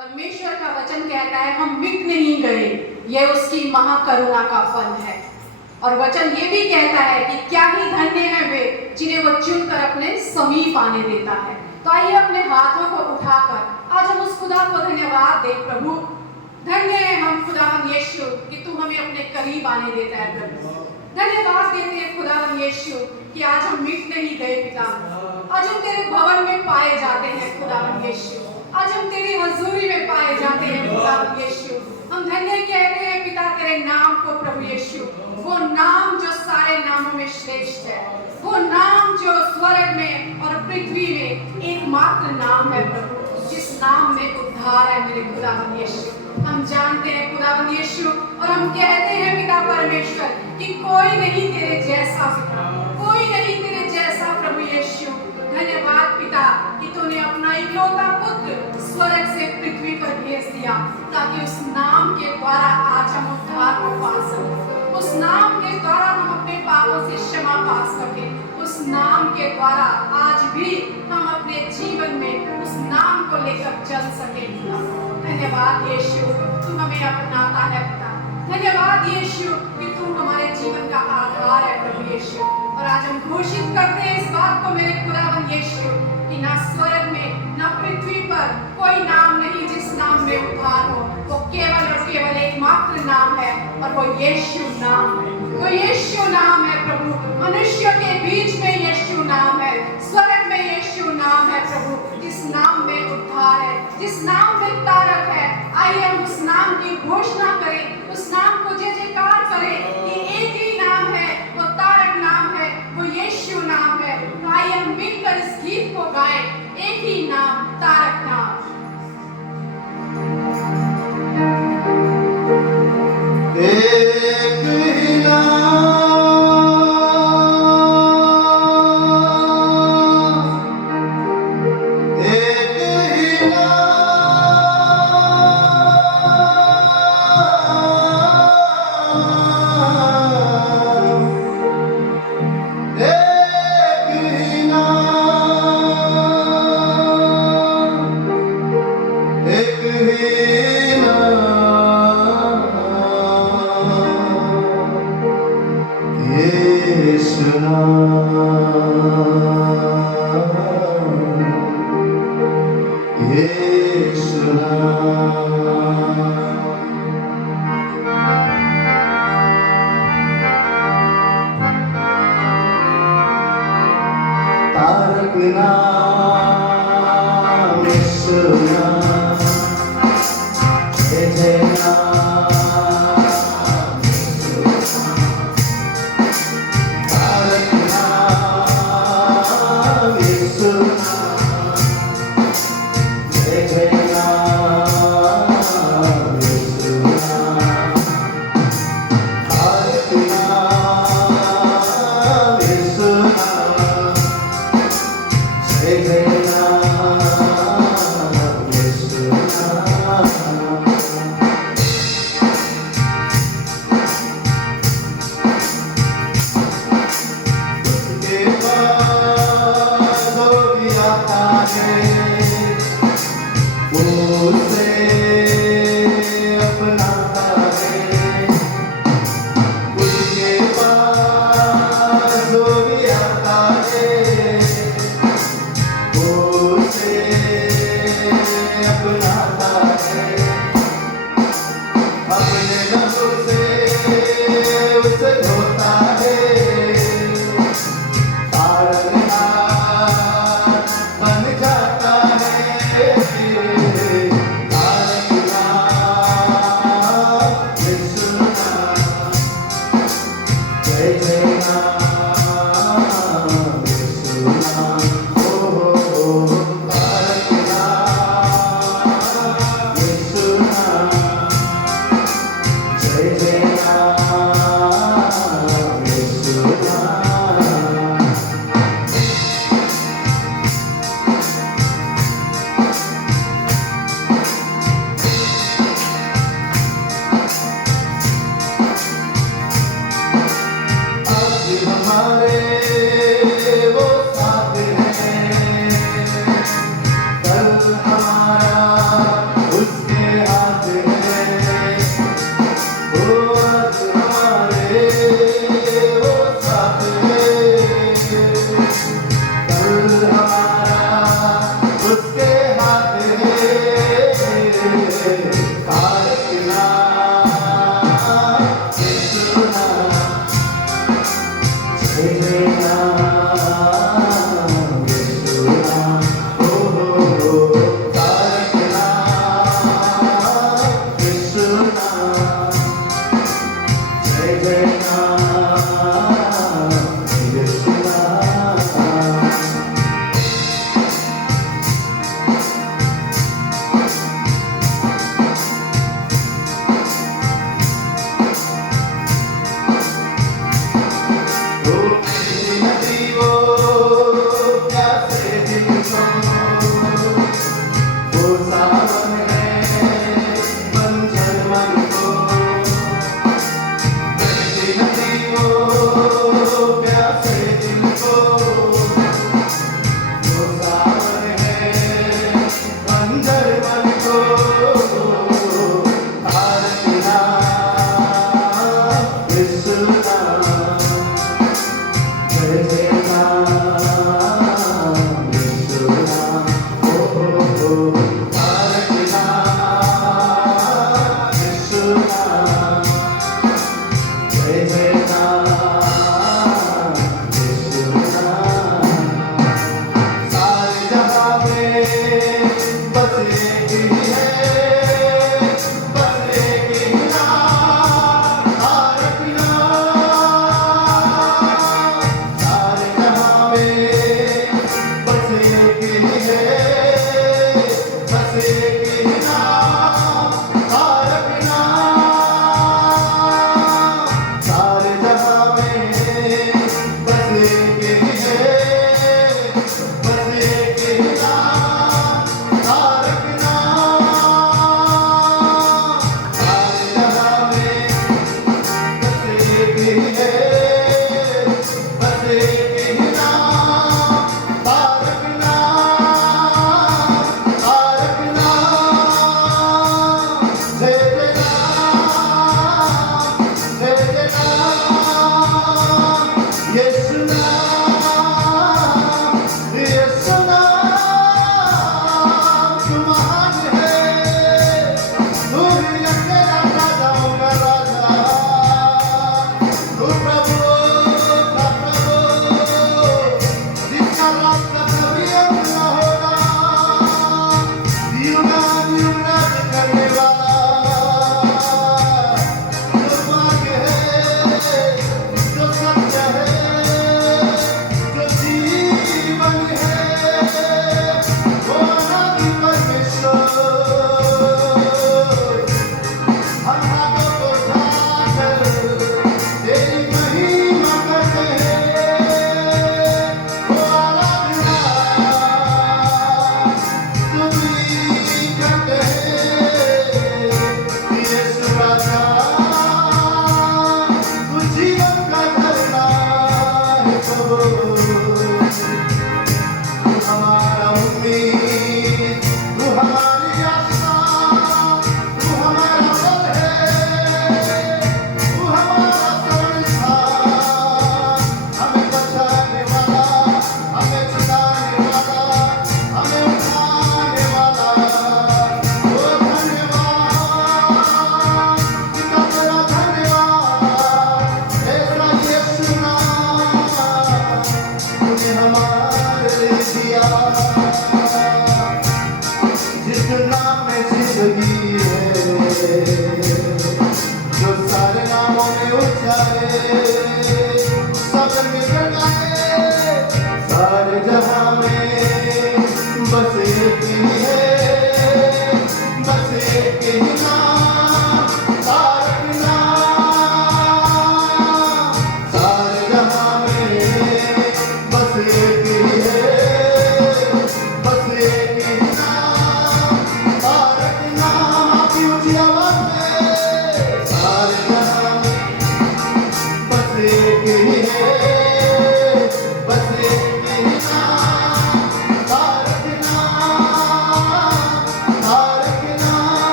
परमेश्वर का वचन कहता है हम मिट नहीं गए, यह उसकी महाकरुणा का फल है। और वचन ये भी कहता है कि क्या ही धन्य है वे जिन्हें वो चुनकर अपने समीप आने देता है। तो आइए अपने हाथों को उठाकर आज हम उस खुदा को धन्यवाद दें। प्रभु धन्य है हम खुदावन यीशु कि तू हमें अपने करीब आने देता है। प्रभु धन्यवाद देते हैं खुदावन यीशु कि आज हम मिट नहीं गए पिता, आज हम तेरे भवन में पाए जाते हैं खुदावन यीशु, आज हम तेरी हजूरी में पाए जाते हैं खुदावन यीशु। हम धन्य कहते हैं पिता तेरे नाम को प्रभु यीशु, वो नाम जो सारे नामों में श्रेष्ठ है, वो नाम जो स्वर्ग में और पृथ्वी में एकमात्र नाम है प्रभु, जिस नाम में उद्धार है मेरे खुदावन यीशु। हम जानते हैं खुदावन यीशु और हम कहते हैं पिता परमेश्वर कि कोई नहीं तेरे जैसा पिता, कोई नहीं तेरे जैसा प्रभु यीशु। धन्यवाद पिता कि तूने अपना इकलौता पुत्र स्वर्ग से पृथ्वी पर भेज दिया ताकि उस नाम के द्वारा आज हम उद्धार को पा सकें, उस नाम के द्वारा हम अपने पापों से क्षमा पा सकें, उस नाम के द्वारा आज भी हम अपने जीवन में उस नाम को लेकर चल सकें। धन्यवाद यीशु तू हमें अपनाता है पिता, धन्यवाद यीशु कि तू हमारे जीवन का आधार है प्रभु यीशु। और आज हम घोषित करते हैं इस बात को मेरे खुदावन यीशु कि ना स्वर्ग में ना पृथ्वी पर कोई नाम नहीं जिस नाम में उद्धार हो, वो केवल और केवल एकमात्र नाम है और वो यीशु नाम है, वो यीशु नाम है प्रभु। मनुष्य के बीच में यीशु नाम है, स्वर्ग में यीशु नाम है प्रभु, जिस नाम में उद्धार है, जिस नाम में तारक है। आइए हम उस नाम की घोषणा करें, उस नाम को जय जयकार करें कि एक ही नाम है, वो तारक नाम है, वो यीशु नाम है। तो आइए हम मिलकर इस गीत को गाएं, एक ही नाम, तारक नाम। एक ही नाम, एक ही तारक नाम, यीशु नाम, जय जय नाम, तारक नाम, यीशु नाम, जय जय नाम, यीशु नाम, तारक नाम, यीशु नाम, जय जय नाम,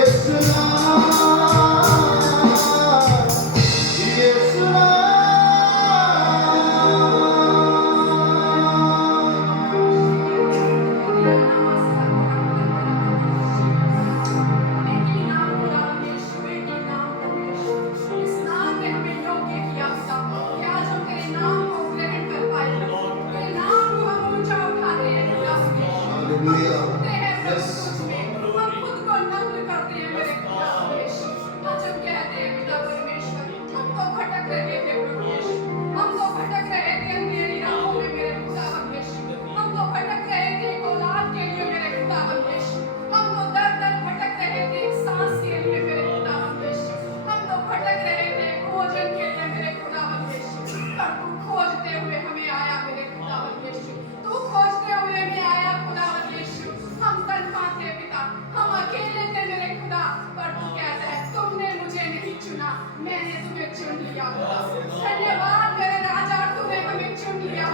यीशु नाम, यीशु नाम। मैंने तुम्हें चुन लिया। धन्यवाद मेरे राजा, तूने हमें चुन लिया।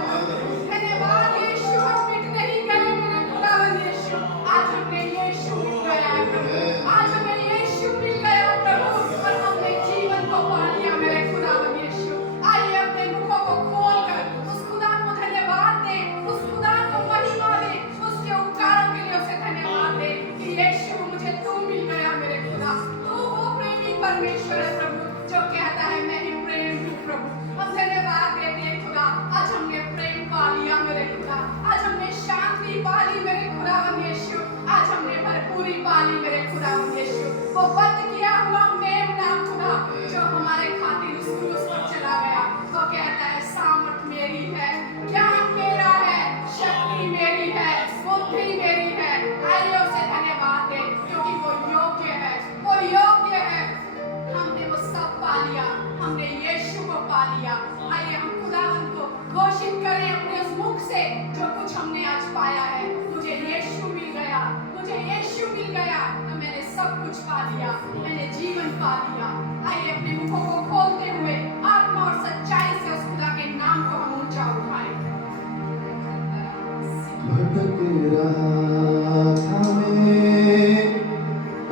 धन्यवाद यीशु, हम मिट नहीं गए मेरे खुदावन यीशु। आज हमें यीशु मिल गया प्रभु, आज हमें यीशु मिल गया प्रभु, और हमने जीवन को पा लिया मेरे खुदावन यीशु। आइए अपने मुखों को खोलकर उस खुदा को धन्यवाद दे, उस खुदा को महिमा दे, उसके उपकारों के लिए उसे धन्यवाद दे कि यीशु मुझे तू मिल गया मेरे खुदा। तू वो प्रेमी परमेश्वर है प्रभु, जो कहता है मैं ही प्रेम हूँ प्रभु। हम धन्यवाद देते हैं खुदा, आज हमने प्रेम पा लिया मेरे खुदा, आज हमने शांति पा ली मेरे खुदावन यीशु, आज हमने भरपूरी पा ली मेरे खुदावन यीशु। वो बंद किया हुआ मेमना खुदा जो हमारे खातिर उस क्रूस पर चला गया, वो कहता है सामर्थ मेरी है, ज्ञान मेरा है, शक्ति मेरी है, बुद्धि मेरी है। आइए उसे धन्यवाद दे क्योंकि वो योग्य है, वो योग्य है। हमने वो सब पा लिया, हमने यीशु को पा लिया। आइए हम खुदावन को घोषित करें अपने उस मुख से जो कुछ हमने आज पाया है। मुझे यीशु मिल गया, मुझे यीशु मिल गया, तो मैंने सब कुछ पा लिया, मैंने जीवन पा लिया। आइए अपने मुखों को खोलते हुए आत्मा और सच्चाई से उस खुदा के नाम को हम ऊंचा उठाएं। भटक रहा था मैं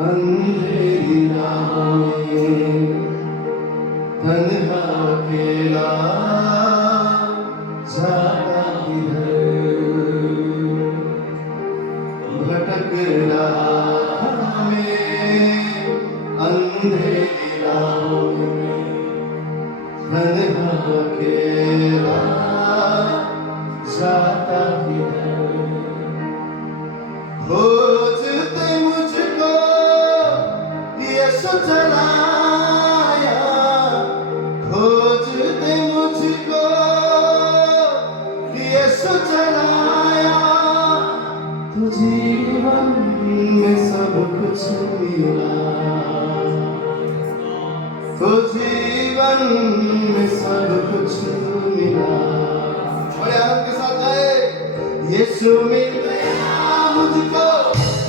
अंधेरी राहों में, तन्हा अकेला जाता किधर। भटक रहा था मैं अंधेरी राहों में, तन्हा अकेला जाता किधर। खोजते मुझको यीशु चलाया, खोजते मुझको यीशु चलाया, तो जीवन में सब कुछ मिला, तो जीवन में सब कुछ मिला। बड़े आनंद के साथ जाए, यीशु मिल गया मुझको,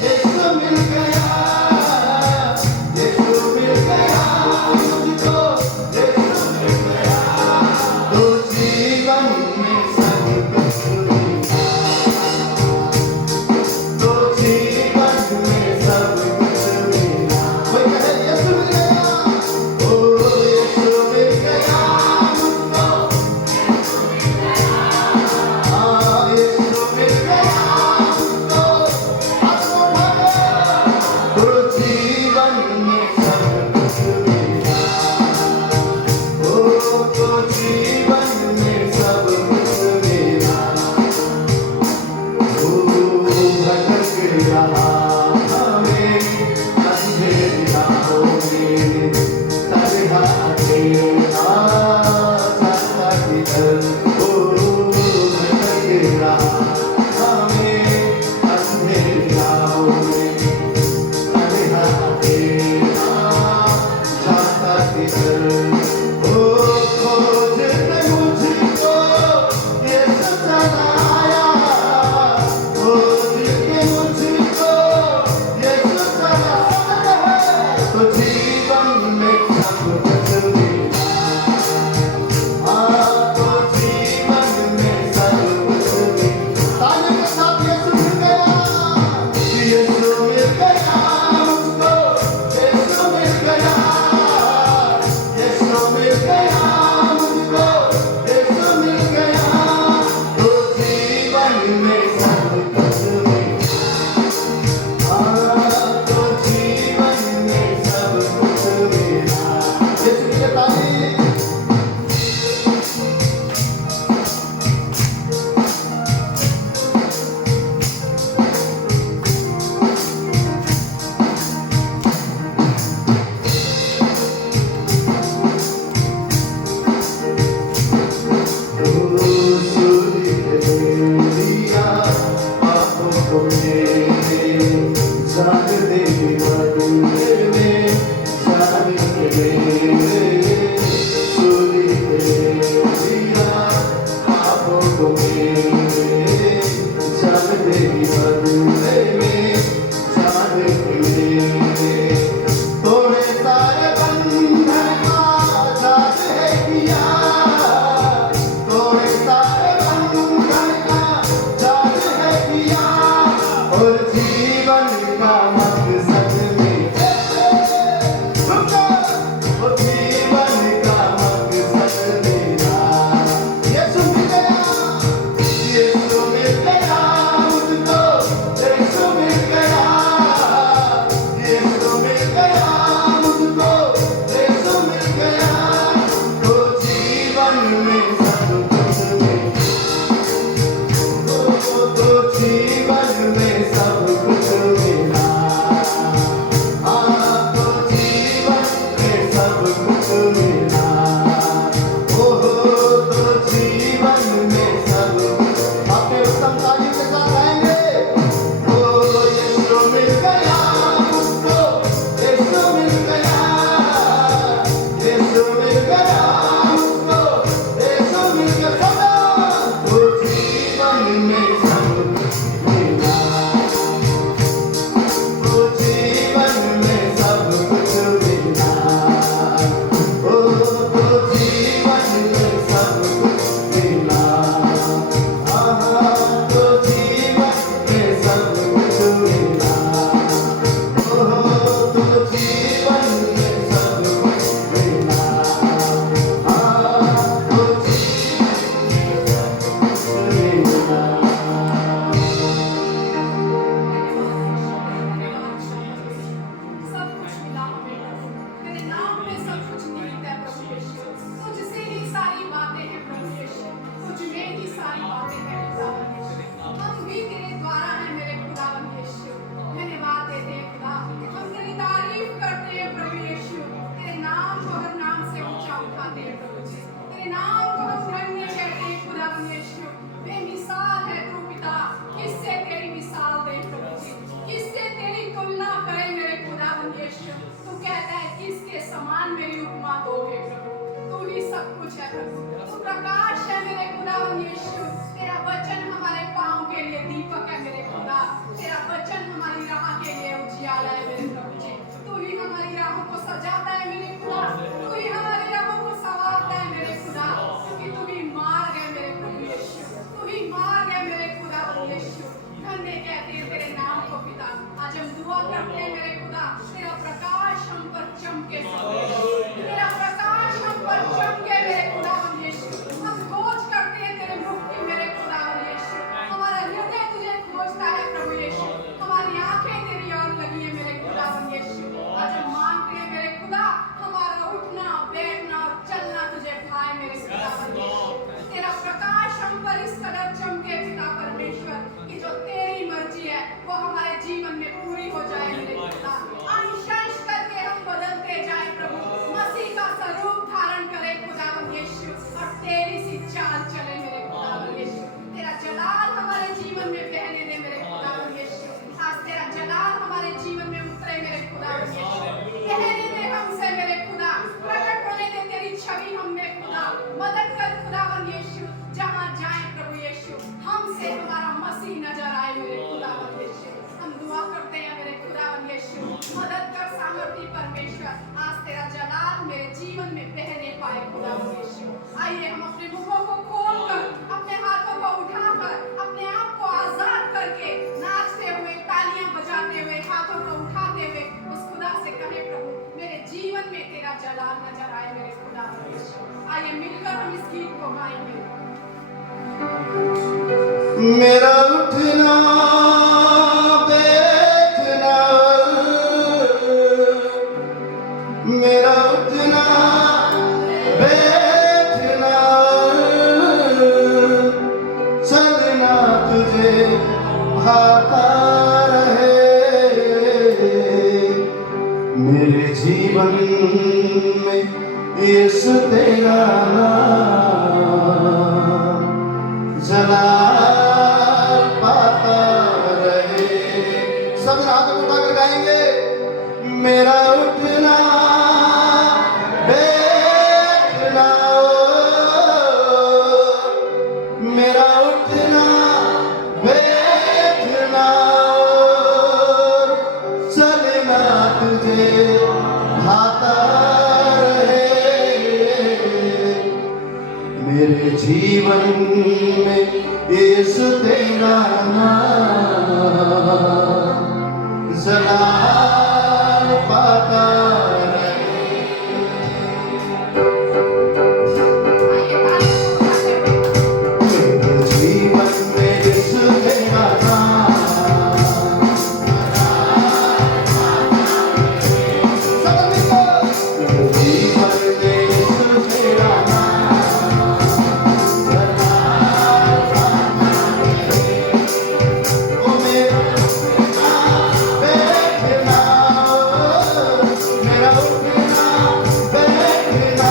यीशु मिल गया, यीशु मिल गया मुझको, यीशु मिल गया, तो जीवन में सब कुछ मिला, तो जीवन में सब कुछ मिला। कोई कहे यीशु मिल गया, ओ यीशु मिल गया मुझको, हाँ यीशु मिल गया। मेरा उठना बैठना, मेरा उठना बैठना, चलना तुझे भाता रहे। मेरे जीवन में यीशु तेरा नाम जलाल पाता रहे। सब हाथ उठाकर गाएंगे। मेरा उठना भाता रहे मेरे जीवन में यीशु तेरा नाम सदा पाता रहे। मेरे जीवन में यीशु तेरा नाम मेरे जीवन में यीशु तेरा नाम सदा पाता रहे। ओ मेरा बैठना मेरा उठना बैठना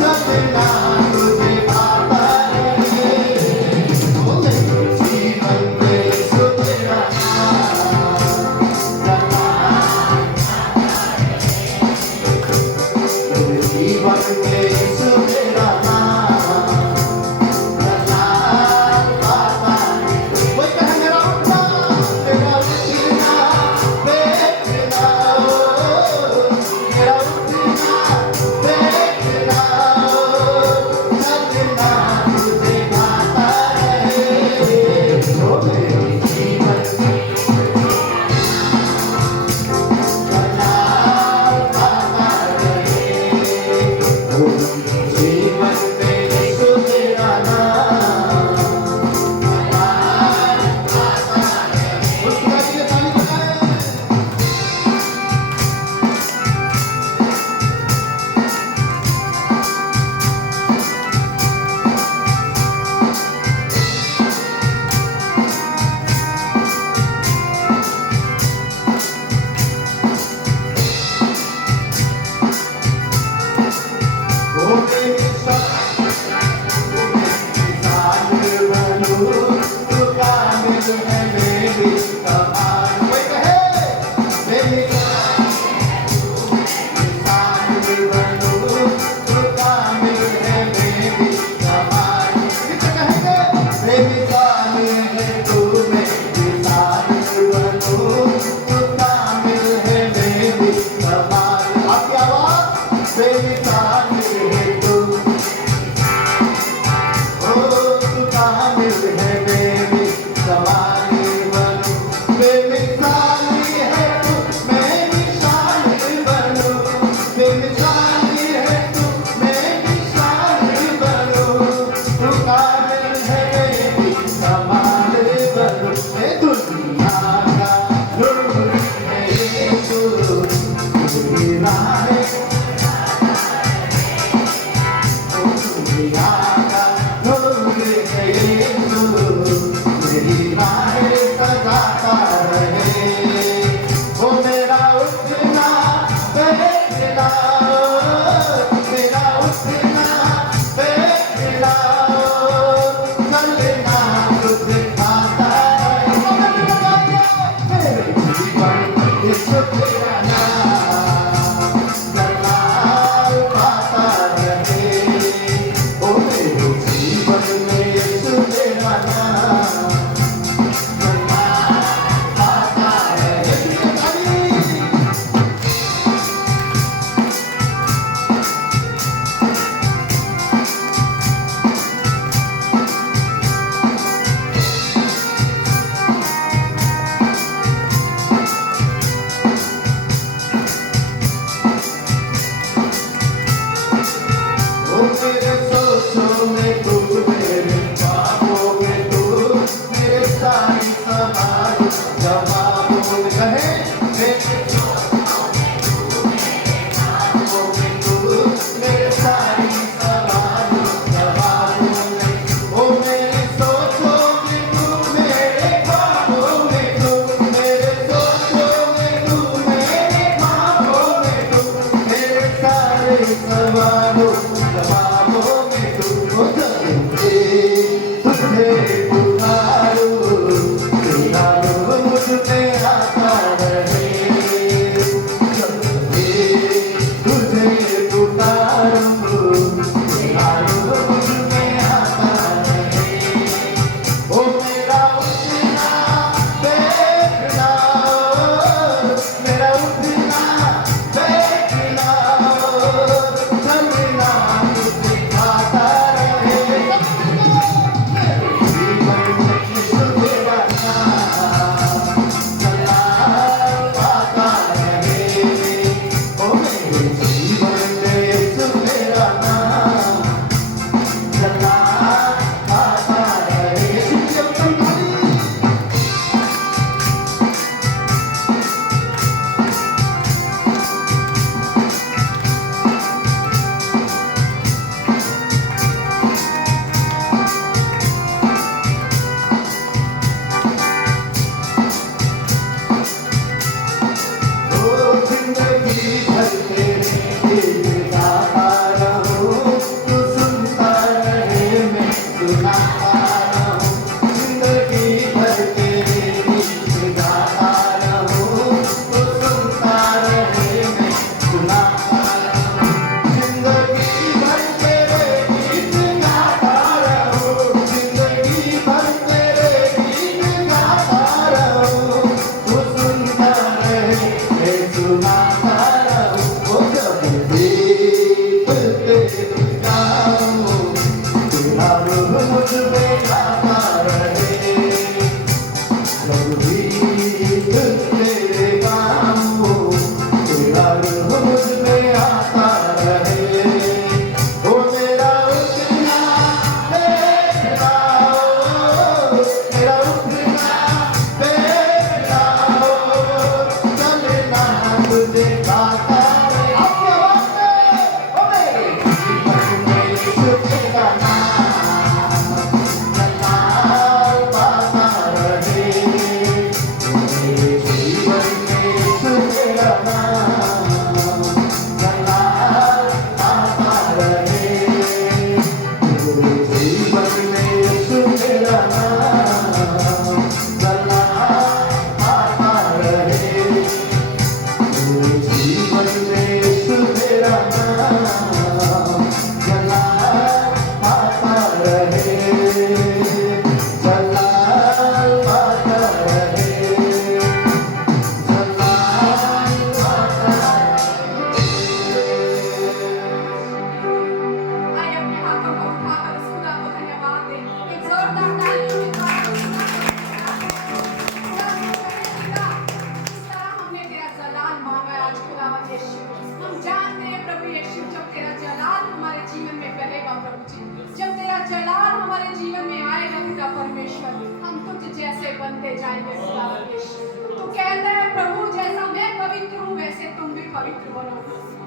चलना तुझे पाता रहे। ओ मेरे जीवन में यीशु तेरा नाम सदा मेरे जीवन में यीशु तेरा नाम सदा पाता रहे। वो कहे मेरा उठना बैठना मेरा उठना बैठना चलना तुझे पाता रहे। ओ मेरे जीवन में सदा पाता रहे। ओ मेरे जीवन में यीशु तेरा नाम सदा पाता रहे। उसका ये ताली बजाए। ओ मेरे साथ बनू तू कामिल है मेरी कमाल। वो कहे मेरे साथ बनू तू कामिल है मेरी कमाल। कितना कहेंगे मेरी कामिल है तू मेरे साथ बनू तू कामिल है मेरी कमाल। आपकी आवाज मेरी कामिल है तू ओ तू कामिल है मेरी कमाल बनू बेमिसाली है तू मैं मिसाल बनू बेमिसाली है तू मैं मिसाल बनू तू कामिल है मेरी कमाल बनू मैं दुनिया का नूर है यीशु तेरी राह है दुनिया का नूर है यीशु मेरी राह सजाता रहे। ओ मेरा उठना बैठना मेरा उठना बैठना चलना तुझे पाता रहे। मेरे जीवन में यीशु तेरा नाम सदा पाता रहे। ओ मेरे जीवन में यीशु तेरा नाम सदा पाता रहे। ओ मेरे सोचों में तू मेरे ख्वाबों में तू मेरे सारी सवाल जवाबों में कहे मेरे सोचों में तू मेरे ख्वाबों में तू मेरे सारी सवाल जवाबों में। ओ मेरे सोचों में तू मेरे ख्वाबों में तू मेरे सोचों में तू मेरे ख्वाबों में तू मेरे सारे सवालों जवाबों में तू हो तुझे पुकारो तेरा रूह मुझ पे आता रहे। तुझे पुकारो तेरा रूह मुझ पे आता रहे। ओ मेरा उठना बैठना मेरा उठना पवित्र बनो।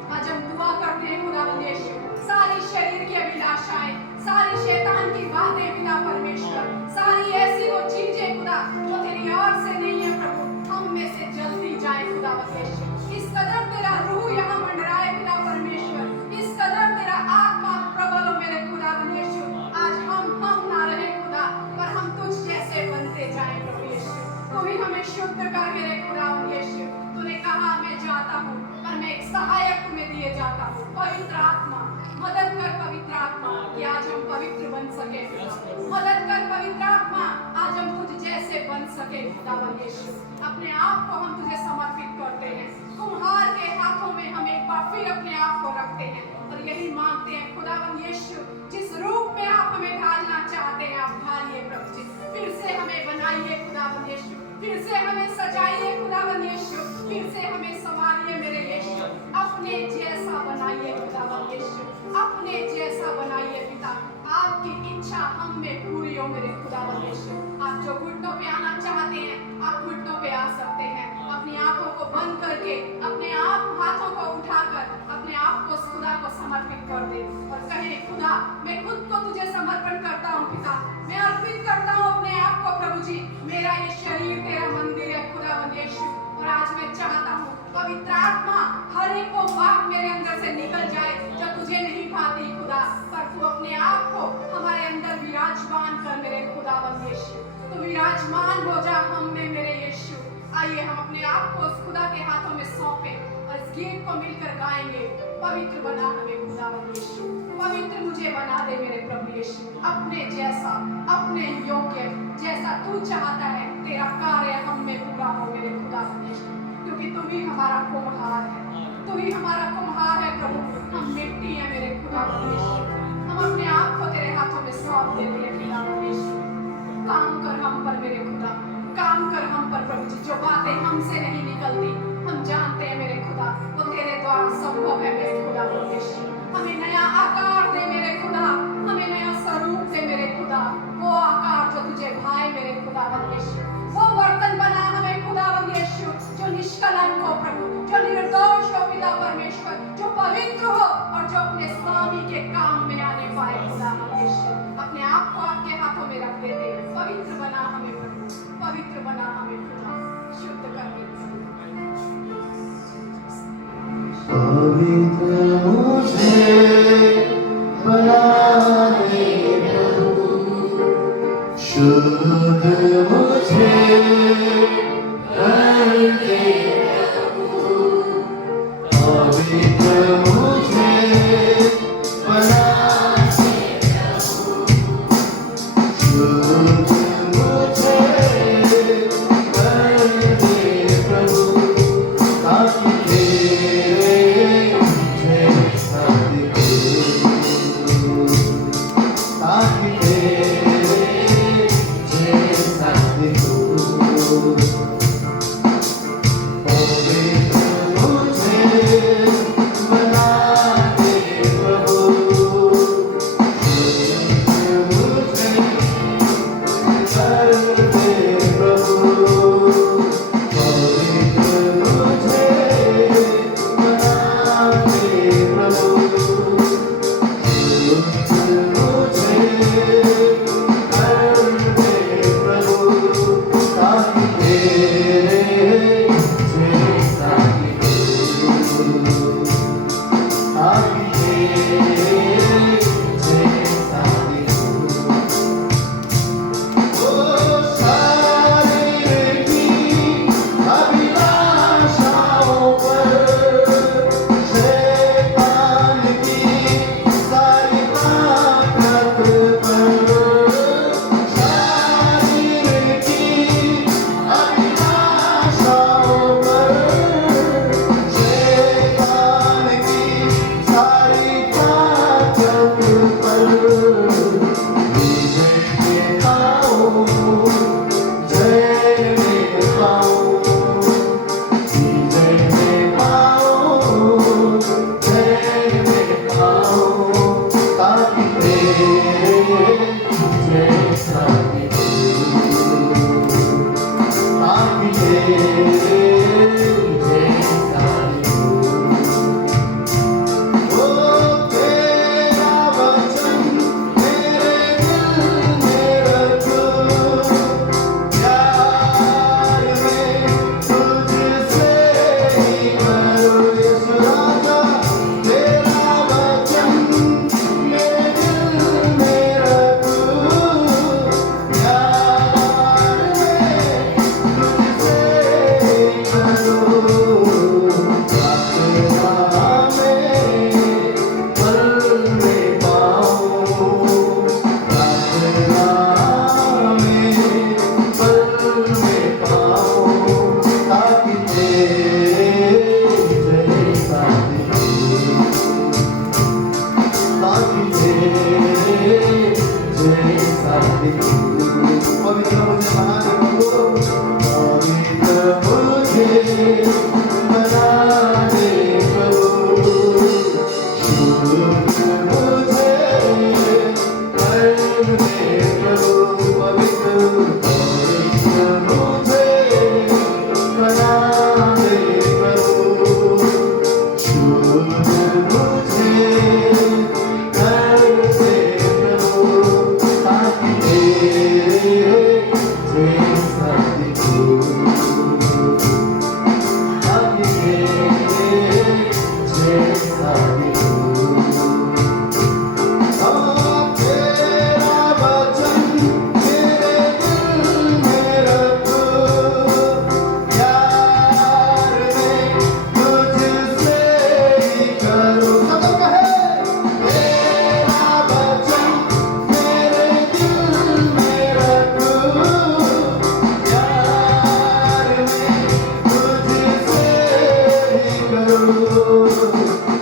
आज हम दुआ करते हैं खुदावंद यीशु, सारी शरीर की अभिलाषाएं, सारी शैतान की बातें पिता परमेश्वर, सारी ऐसी वो चीजें खुदा जो तेरी ओर से नहीं है प्रभु, हम में से जल्दी जाए खुदावंद यीशु। इस कदर तेरा रूह यहाँ मंडराए पिता परमेश्वर, इस कदर तेरा आत्मा प्रबल हो मेरे खुदावंद यीशु। आज हम ना रहे खुदा, पर हम तुझ जैसे बनते जाए प्रभु यीशु। तू ही हमें शुद्ध कर मेरे खुदावंद यीशु। तूने कहा मैं जाता हूँ, पर मैं एक सहायक तुम्हें दिए जाता हूँ, पवित्र आत्मा। मदद कर पवित्र आत्मा कि आज हम पवित्र बन सके। मदद कर पवित्र आत्मा, आज हम तुझ जैसे बन सके खुदावंद यीशु। अपने आप को हम तुझे समर्पित करते हैं। कुम्हार के हाथों में हम एक बार फिर अपने आप को रखते हैं और यही मांगते हैं खुदावंद यीशु, जिस रूप में आप हमें ढालना चाहते हैं आप ढालिए प्रभु जी। फिर से हमें बनाइए खुदावंद यीशु, फिर से हमें सजाइए खुदावंद यीशु, फिर से हमें संवारिए मेरे यीशु। अपने जैसा बनाइए खुदावंद यीशु, अपने जैसा बनाइए पिता। आपकी इच्छा हम में पूरी हो मेरे खुदावंद यीशु। आप जो घुटनों पे आना चाहते हैं आप घुटनों पे आ सकते हैं। अपनी आंखों को बंद करके अपने आप हाथों को उठाकर अपने आप को खुदा को समर्पित कर दे और कहे खुदा मैं खुद को तुझे समर्पण करता हूँ पिता। मैं अर्पित करता हूँ अपने आप को प्रभु जी। मेरा ये शरीर तेरा मंदिर है खुदावंद यीशु। और आज मैं चाहता हूँ पवित्र आत्मा हर एक को बात मेरे अंदर से निकल जाए जो तुझे नहीं भाती खुदा, पर तू अपने आप को हमारे अंदर विराजमान कर मेरे खुदावंद यीशु। तू विराजमान हो जा हम में मेरे यीशु। आइए हम अपने आप को उस खुदा के हाथों में सौंपें और इस गीत को मिलकर गाएंगे। पवित्र बना हमें खुदावंद यीशु, पवित्र मुझे बना दे मेरे प्रभु यीशु। अपने जैसा, अपने योग्य जैसा तू चाहता है तेरा कार्य हम में पूरा हो मेरे खुदावंद यीशु। क्योंकि तू ही हमारा कुम्हार है, तू ही हमारा कुम्हार है प्रभु। हम मिट्टी है मेरे खुदावंद यीशु। हम अपने आप को तेरे हाथों में सौंप देते हैं खुदावंद यीशु। काम कर हम पर मेरे खुदा, काम कर हम पर प्रभु जी। जो बातें हमसे नहीं निकलती हम जानते हैं मेरे खुदा वो तेरे द्वारा संभव है मेरे खुदावंद यीशु। हमें नया आकार दे मेरे खुदा, हमें नया स्वरूप दे मेरे खुदा। वो आकार जो तुझे भाए मेरे खुदावंद यीशु। वो बर्तन बना हमें खुदावंद यीशु जो निष्कलंक हो प्रभु, जो निर्दोष हो पिता परमेश्वर, जो पवित्र हो और जो अपने स्वामी के काम में आने पाए खुदावंद यीशु। अपने आप को आपके हाथों में रख देते। पवित्र बना हमें प्रभु, पवित्र बना हमें खुदा, शुद्ध कर दे। पवित्र मुझे बना दे प्रभु, शुद्ध मुझे कर दे प्रभु। पवित्र मुझे बना दे प्रभु, शुद्ध मुझे कर दे प्रभु। ताकि बना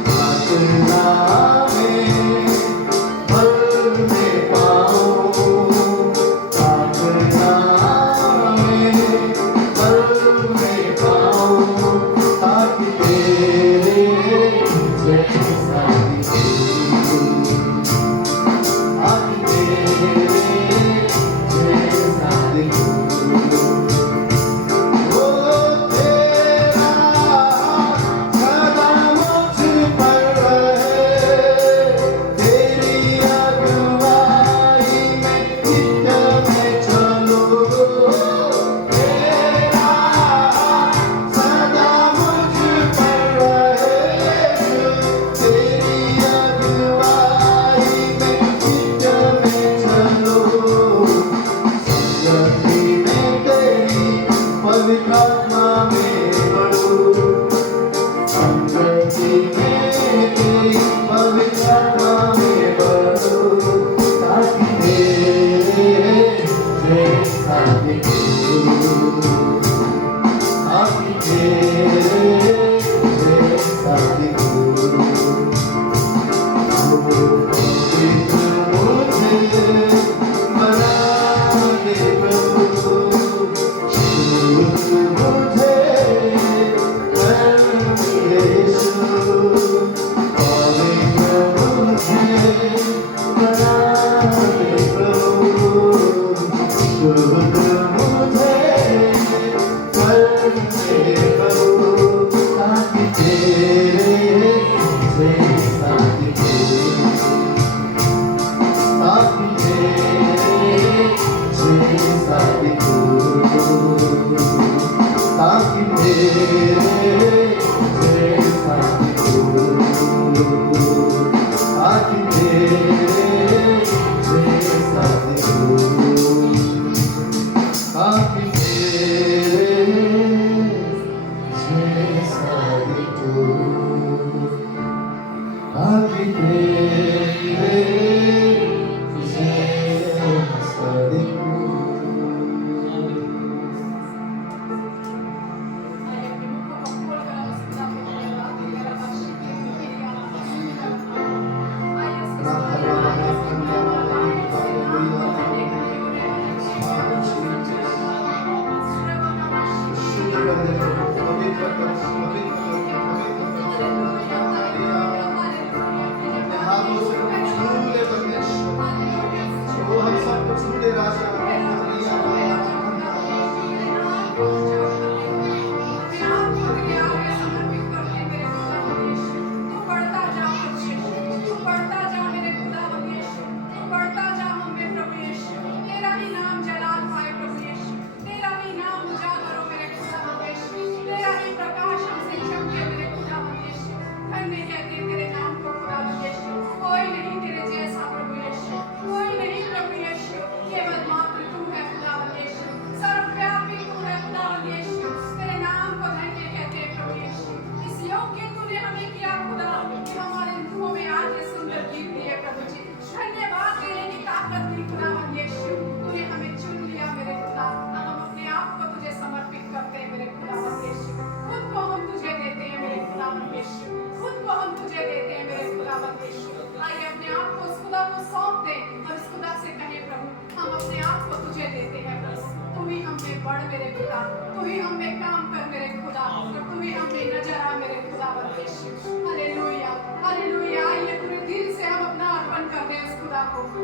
प्रार्थना में बल में पाऊं, प्रार्थना में बल में पाऊं, ताकि तेरे जैसा दिखूं, ताकि तेरे जैसा दिखूं। पवित्र आत्मा में बढ़ो, संगति में तेरी पवित्र आत्मा में बढ़ो, ताकि तेरे जैसा दिखूं, ताकि तेरे जैसा दिखूं। पवित्र मुझे बना दे प्रभु,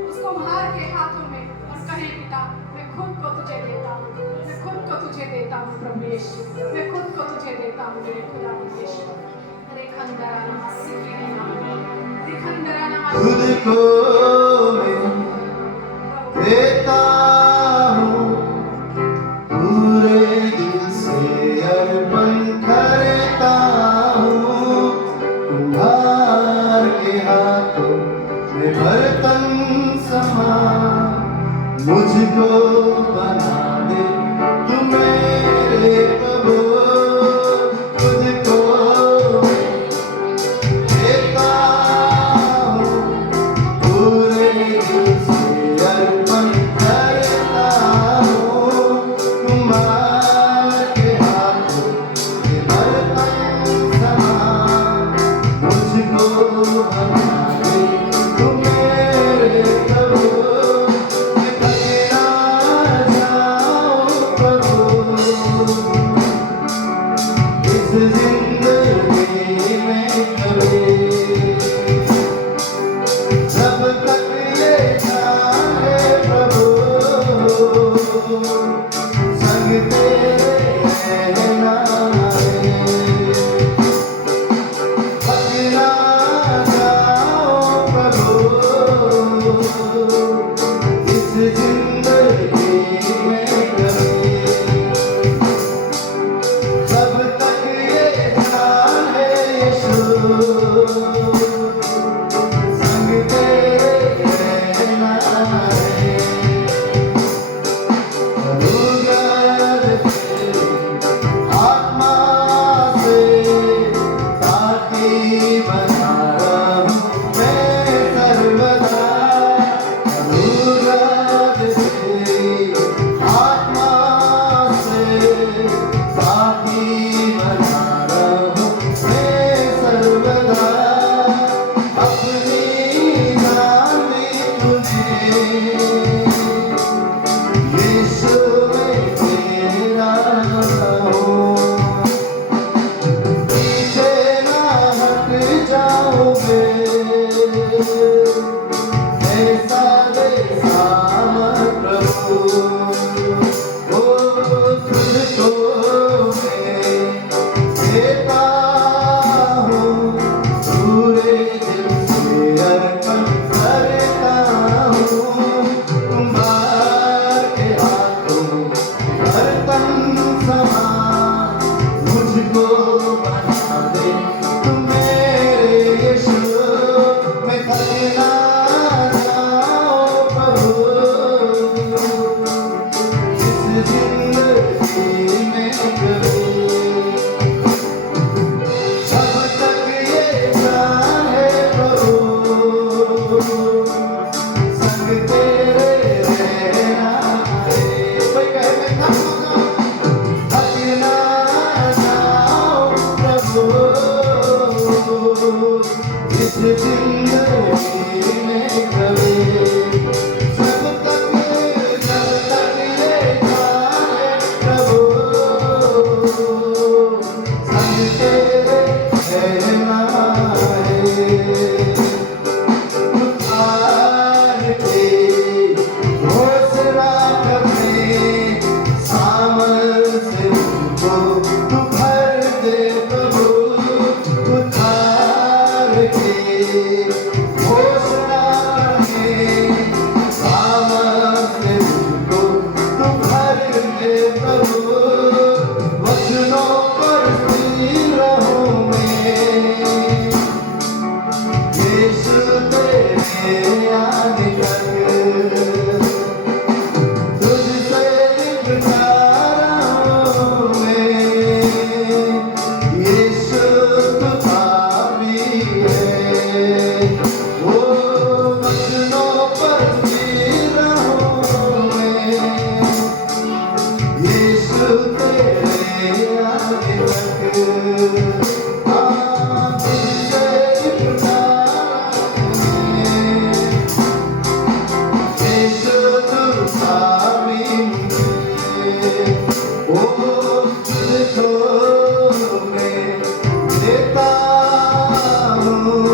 उसको मार के हाथों में और कहे पिता मैं खुद को तुझे देता हूँ, मैं खुद को तुझे देता हूँ प्रभु यीशु, मैं खुद को तुझे देता हूँ मेरे खुदा यीशु। हरे खंडरा नमस्ते हरे खंडरा नमस्ते। खुद को मैं देता हूँ, पूरे दिल से अर्पण करता हूँ, तुम्हारे हाथों में बर्तन समा मुझको बना दे तू मेरे प्रभु। खुद को देता हूँ, पूरे दिल से अर्पण करता हूँ, तुम्हारे हाथों में बर्तन समा बना रहूं मैं सर्वदा अनुराग तेरी आत्मा से साथी बना रहूं मैं सर्वदा अपनी नामी तुझे यीशु मैं तेरा हूँ पीछे ना हट जाओगे ऐसा जैसा मत प्रभु ओ तुझको मैं देता हूँ पूरे दिल से अर्पण करता हूँ कुम्हार के हाथों बर्तन समान मुझको बना दे तू मेरे यीशु मैं करना चाहूं प्रभु इस जिंदगी में कभी जब तक ये जान है प्रभु संग तेरे रहना है कोई कहे मैं थकूंगा थकना जाऊं प्रभु इस जिंदगी में कभी जब तक ये जाने प्रभु संग तेरे रहना है उतार के घोषणा करने सामर्थ्य मुझको तू भर दे प्रभु उतार के घोषणा करने सामर्थ्य मुझको तू भर दे प्रभु वचनों पर स्थिर रहूं मैं यीशु तेरे आने तक तुझसे इंतजार हूँ मैं यीशु तू पापी है वो वचनों पर स्थिर रहूं मैं यीशु तेरे आने तक तुझसे इंतजार हूँ यीशु तू पापी है ओ तुझको मैं देता हूँ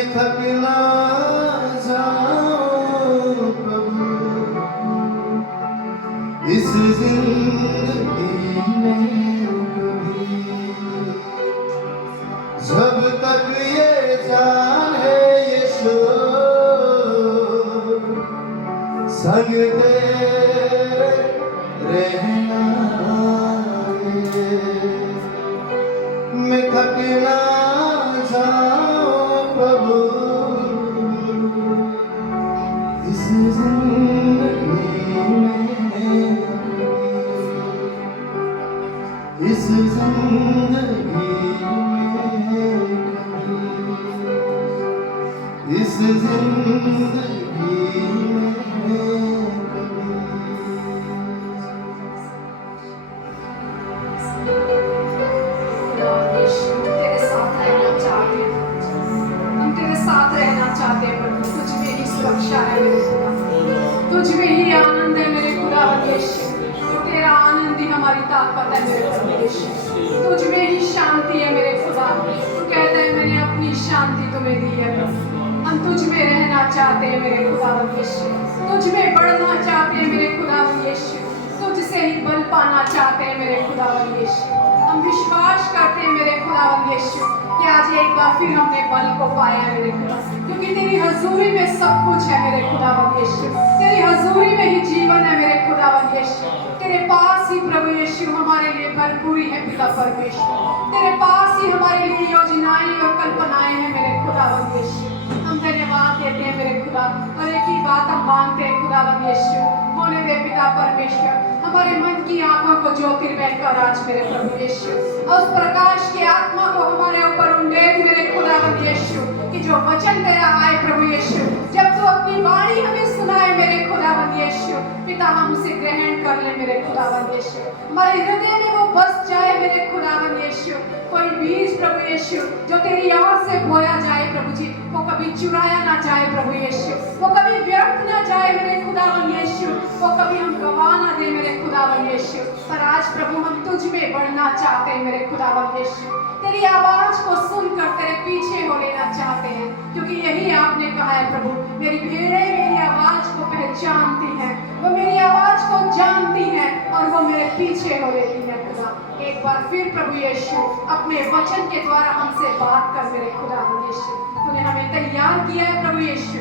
मैं थक ना जाऊं प्रभु इस जिंदगी में कभी, जब तक ये जान है यीशु संग तेरे रहना है। मैं थक ना जाऊं प्रभु इस जिंदगी में, इस जिंदगी में, इस जिंदगी में यीशु, तेरे साथ रहना चाहते हैं, हम तेरे साथ रहना चाहते हैं प्रभु। तुझ में ही सुरक्षा है मेरे खुदा, तुझ में ही आनंद है मेरे खुदा यीशु। तो तेरा आनंद ही हमारी ताकत है मेरे प्रभु यीशु। तुझ में ही शांति है मेरे खुदा। तू कहता है मैंने अपनी शांति तुम्हें दी है प्रभु। हम तुझ में रहना चाहते हैं मेरे खुदा यीशु, तुझ में बढ़ना चाहते हैं मेरे खुदा यीशु, तुझसे ही बल पाना चाहते हैं मेरे खुदा यीशु। हम विश्वास करते हैं मेरे खुदा यीशु कि आज एक बार फिर हमने बल को पाया है मेरे खुदा, क्योंकि तेरी हजूरी में सब कुछ है मेरे खुदा यीशु। तेरी हजूरी में ही जीवन है मेरे खुदा यीशु। तेरे पास ही प्रभु यीशु हमारे लिए भरपूरी है पिता परमेश्वर। तेरे पास ही हमारे लिए योजनाएं और कल्पनाएं हैं मेरे खुदा यीशु। हम धन्यवाद देते हैं मेरे खुदा, और एक ही बात हम मांगते हैं खुदा यीशु, होने दे पिता परमेश्वर हमारे मन की आंखों को ज्योतिर्मय कर आज मेरे प्रभु यीशु। और उस प्रकाश की आत्मा को हमारे ऊपर उंडेल मेरे खुदा यीशु, कि जो वचन तेरा आए प्रभु यीशु, जब तू अपनी वाणी हमें सुनाए मेरे खुदा यीशु, पिता हम उसे ग्रहण कर ले मेरे खुदा यीशु। हमारे हृदय में वो बस जाए मेरे खुदा यीशु। कोई बीज प्रभु यीशु जो तेरी याद से बोया जाए प्रभु जी, वो कभी चुराया ना जाए प्रभु यीशु, वो कभी व्यर्थ ना जाए मेरे खुदा यीशु, वो कभी हम गवा ना दे मेरे खुदा यीशु। पर आज प्रभु हम तुझ में बढ़ना चाहते हैं मेरे खुदा यीशु। तेरी आवाज को सुनकर तेरे पीछे हो लेना चाहते हैं, क्योंकि यही आपने कहा है प्रभु, मेरी भेड़ें मेरी आवाज को पहचानती हैं, वो मेरी आवाज को जानती हैं और वो मेरे पीछे हो लेती है खुदा। एक बार फिर प्रभु यीशु अपने वचन के द्वारा हमसे बात कर मेरे खुदा यीशु। तूने हमें तैयार किया है प्रभु यीशु,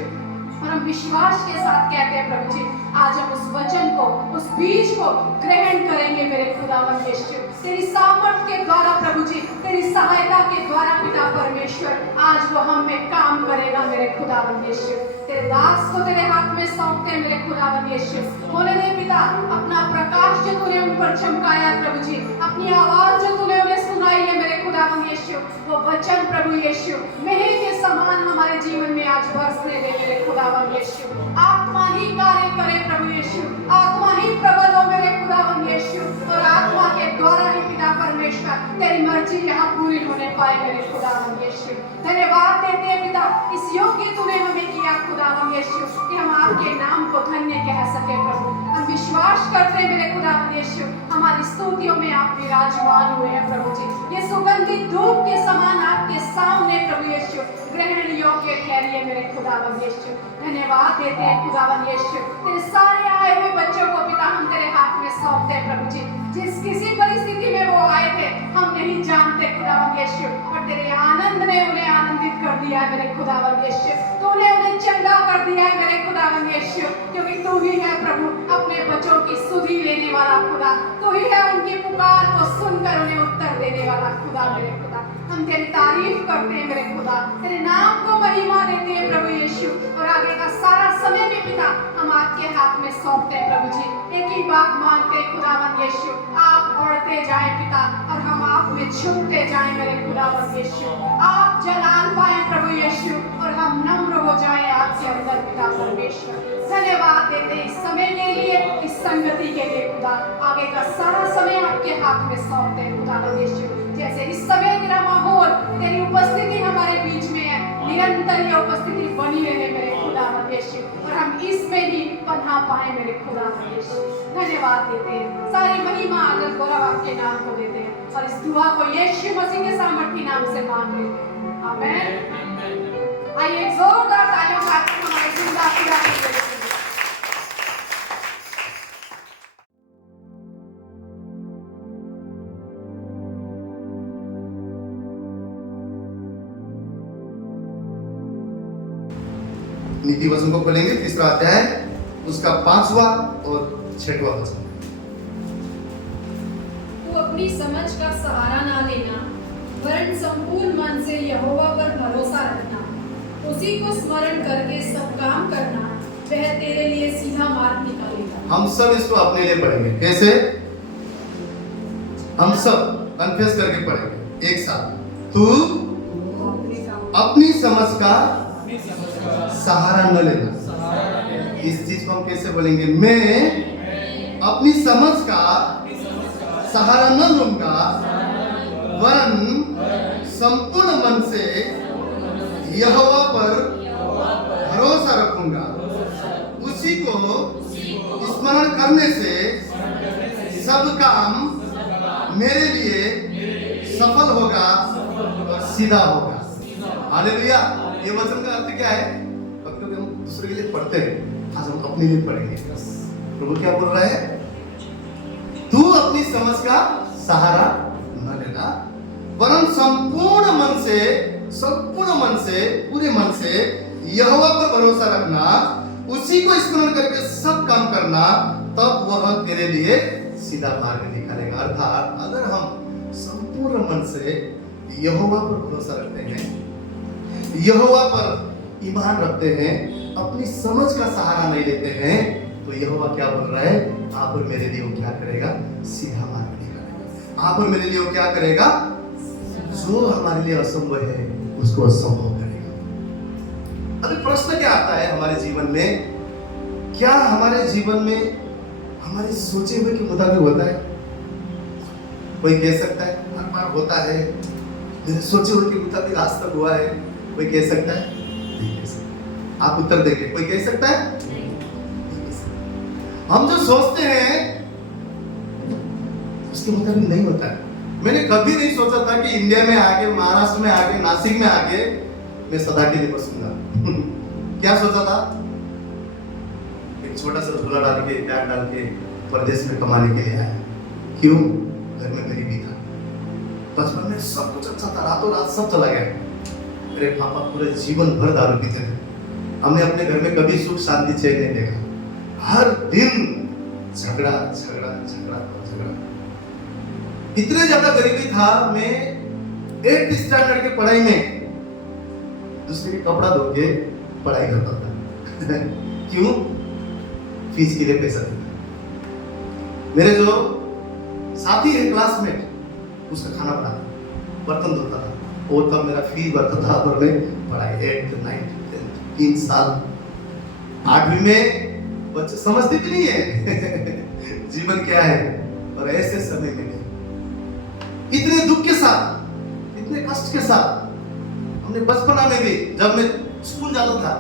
और हम विश्वास के साथ कहते हैं प्रभु जी, आज हम उस वचन को, उस बीज को ग्रहण करेंगे मेरे खुदा यीशु। तेरी सामर्थ के द्वारा प्रभु जी, तेरी सहायता के द्वारा पिता परमेश्वर आज वो हम में काम करेगा मेरे खुदा यीशु। तेरे दास को तेरे हाथ में सौंपते हैं मेरे खुदा यीशु। होने दे पिता अपना प्रकाश जो तूने उन पर चमकाया है प्रभु जी, अपनी आवाज जो तूने उन्हें सुनाई है मेरे खुदा यीशु, वो वचन प्रभु यीशु मेहर के समान हमारे जीवन में आज बरसने दे मेरे खुदा यीशु। आत्मा ही कार्य करे प्रभु यीशु, आत्मा ही प्रबल हो मेरे खुदा यीशु, और आत्मा के द्वारा ही पिता परमेश्वर तेरी मर्जी यहाँ पूरी होने पाए मेरे खुदा यीशु। धन्यवाद देते हैं पिता, इस योग्य तूने हमें किया खुदा यीशु कि हम आपके नाम को धन्य कह सके प्रभु। हम विश्वास करते हैं मेरे खुदा यीशु, हमारी स्तुतियों में आप विराजमान हुए हैं प्रभु जी। ये सुगंधित धूप के समान आपके सामने प्रभु यीशु ग्रहण योग्य ठहरिए मेरे खुदा यीशु। धन्यवाद देते हैं खुदा यीशु, तेरे सारे आए हुए बच्चों को पिता हम तेरे हाथ में सौंपते हैं प्रभु जी। जिस किसी परिस्थिति में वो आए थे हम नहीं जानते खुदा यीशु, पर तेरे आनंद ने उन्हें आनंदित कर दिया है मेरे खुदा यीशु। तूने उन्हें चंगा कर दिया है मेरे खुदा यीशु, क्योंकि तू ही है प्रभु अपने बच्चों की सुधि लेने वाला खुदा। तू ही है उनकी पुकार को सुनकर उन्हें उत्तर देने वाला खुदा मेरे खुदा। हम तेरी तारीफ करते हैं मेरे खुदा, तेरे नाम को महिमा देते हैं प्रभु यीशु, और आगे का सारा समय में पिता हम आपके हाथ में सौंपते हैं प्रभु जी। एक ही बात मांगते हैं खुदावन यीशु, आप बढ़ते जाएं पिता और हम आप में छुपते जाएं मेरे खुदावन यीशु। आप जलाल पाएं प्रभु यीशु और हम नम्र हो जाएं आपके अंदर पिता परमेश्वर। धन्यवाद देते हैं इस समय के लिए, इस संगति के लिए खुदा। आगे का सारा समय आपके हाथ में सौंपते हैं खुदावन यीशु। जैसे इस समय तेरा माहौल, तेरी उपस्थिति हमारे बीच में है, निरंतर ये उपस्थिति बनी रहे मेरे खुदावन यीशु, और हम इसमें ही पनाह पाए मेरे खुदावन यीशु। धन्यवाद देते हैं, सारी महिमा आदर गौरव आपके नाम को देते हैं, और इस दुआ को यीशु मसीह के सामर्थी नाम से मांग लेते हैं। आमीन। आइए जोरदार तालियों के साथ हमारे जिंदा खुदा के लिए। नीति वचन को खोलेंगे, तीसरा अध्याय, उसका 5वां और 6वां वचन। तू अपनी समझ का सहारा ना लेना, वरन संपूर्ण मन से यहोवा पर भरोसा रखना, उसी को स्मरण करके सब काम करना, वह तेरे लिए सीधा मार्ग निकालेगा। हम सब इसको अपने लिए पढ़ेंगे। कैसे? हम सब कन्फेस करके पढ़ेंगे एक साथ। तू अपनी समझ का सहारा न लेना। इस चीज को हम कैसे बोलेंगे? मैं अपनी समझ का सहारा न लूंगा, वरन संपूर्ण मन से यहोवा पर भरोसा रखूंगा, उसी को स्मरण करने से सब काम मेरे लिए सफल होगा और सीधा होगा। हालेलुया। ये वचन का अर्थ क्या है? कभी हम दूसरे के लिए पढ़ते हैं, आज हम अपने लिए पढ़ेंगे। प्रभु क्या बोल रहा है? तू अपनी समझ का सहारा न लेना, वरन संपूर्ण मन से पूरे मन से यहोवा पर भरोसा रखना, उसी को स्मरण करके सब काम करना, तब वह तेरे लिए सीधा मार्ग निकालेगा। अर्थात अगर हम संपूर्ण मन से यहोवा पर भरोसा रखते हैं, यहोवा पर ईमान रखते हैं, अपनी समझ का सहारा नहीं लेते हैं, तो यहोवा क्या बोल रहा है? आप और मेरे लिए वो क्या करेगा? सीधा मार्ग निकालेगा। आप और मेरे लिए वो क्या करेगा? जो हमारे लिए असंभव है उसको असंभव करेगा। अभी प्रश्न क्या आता है हमारे जीवन में? क्या हमारे जीवन में हमारे सोचे हुए के मुताबिक होता है? कोई कह सकता है हर बार होता है, मेरे सोचे हुए के मुताबिक आज तक हुआ है। कोई कह सकता है? नहीं कह सकता। आप उत्तर देंगे। कोई कह सकता है? नहीं कह सकता। हम जो सोचते हैं उसके मुताबिक नहीं होता है। मैंने कभी नहीं सोचा था कि इंडिया में आके, महाराष्ट्र में आके, नासिक में आके मैं सदा के लिए बसूंगा। क्या सोचा था? एक छोटा सा झोला डाल के, बैग डाल के परदेश में कमाने के लिए आया। क्यों? घर में गरीबी था, बचपन में सब कुछ अच्छा था, रातों रात सब चला गया। मेरे पापा पूरे जीवन भर दारू पीते थे। हमने अपने घर में कभी सुख शांति चैन नहीं देखा। हर दिन झगड़ा झगड़ा झगड़ा झगड़ा। इतने ज्यादा गरीबी था, मैं 8th स्टैंडर्ड की पढ़ाई में दूसरे के कपड़ा धो के पढ़ाई करता था। क्यों? फीस के लिए पैसा देता। मेरे जो साथी है क्लासमेट, उसका खाना बनाता, बर्तन धोता था, वो तब मेरा फीस भरता था और मैं पढ़ाई 8th 9th 10th 3 साल। 8वीं में बच्चे समझते भी नहीं है जीवन क्या है। और ऐसे समय में इतने दुख के साथ, इतने कष्ट के साथ, हमने बचपना में भी जब मैं स्कूल जाता था,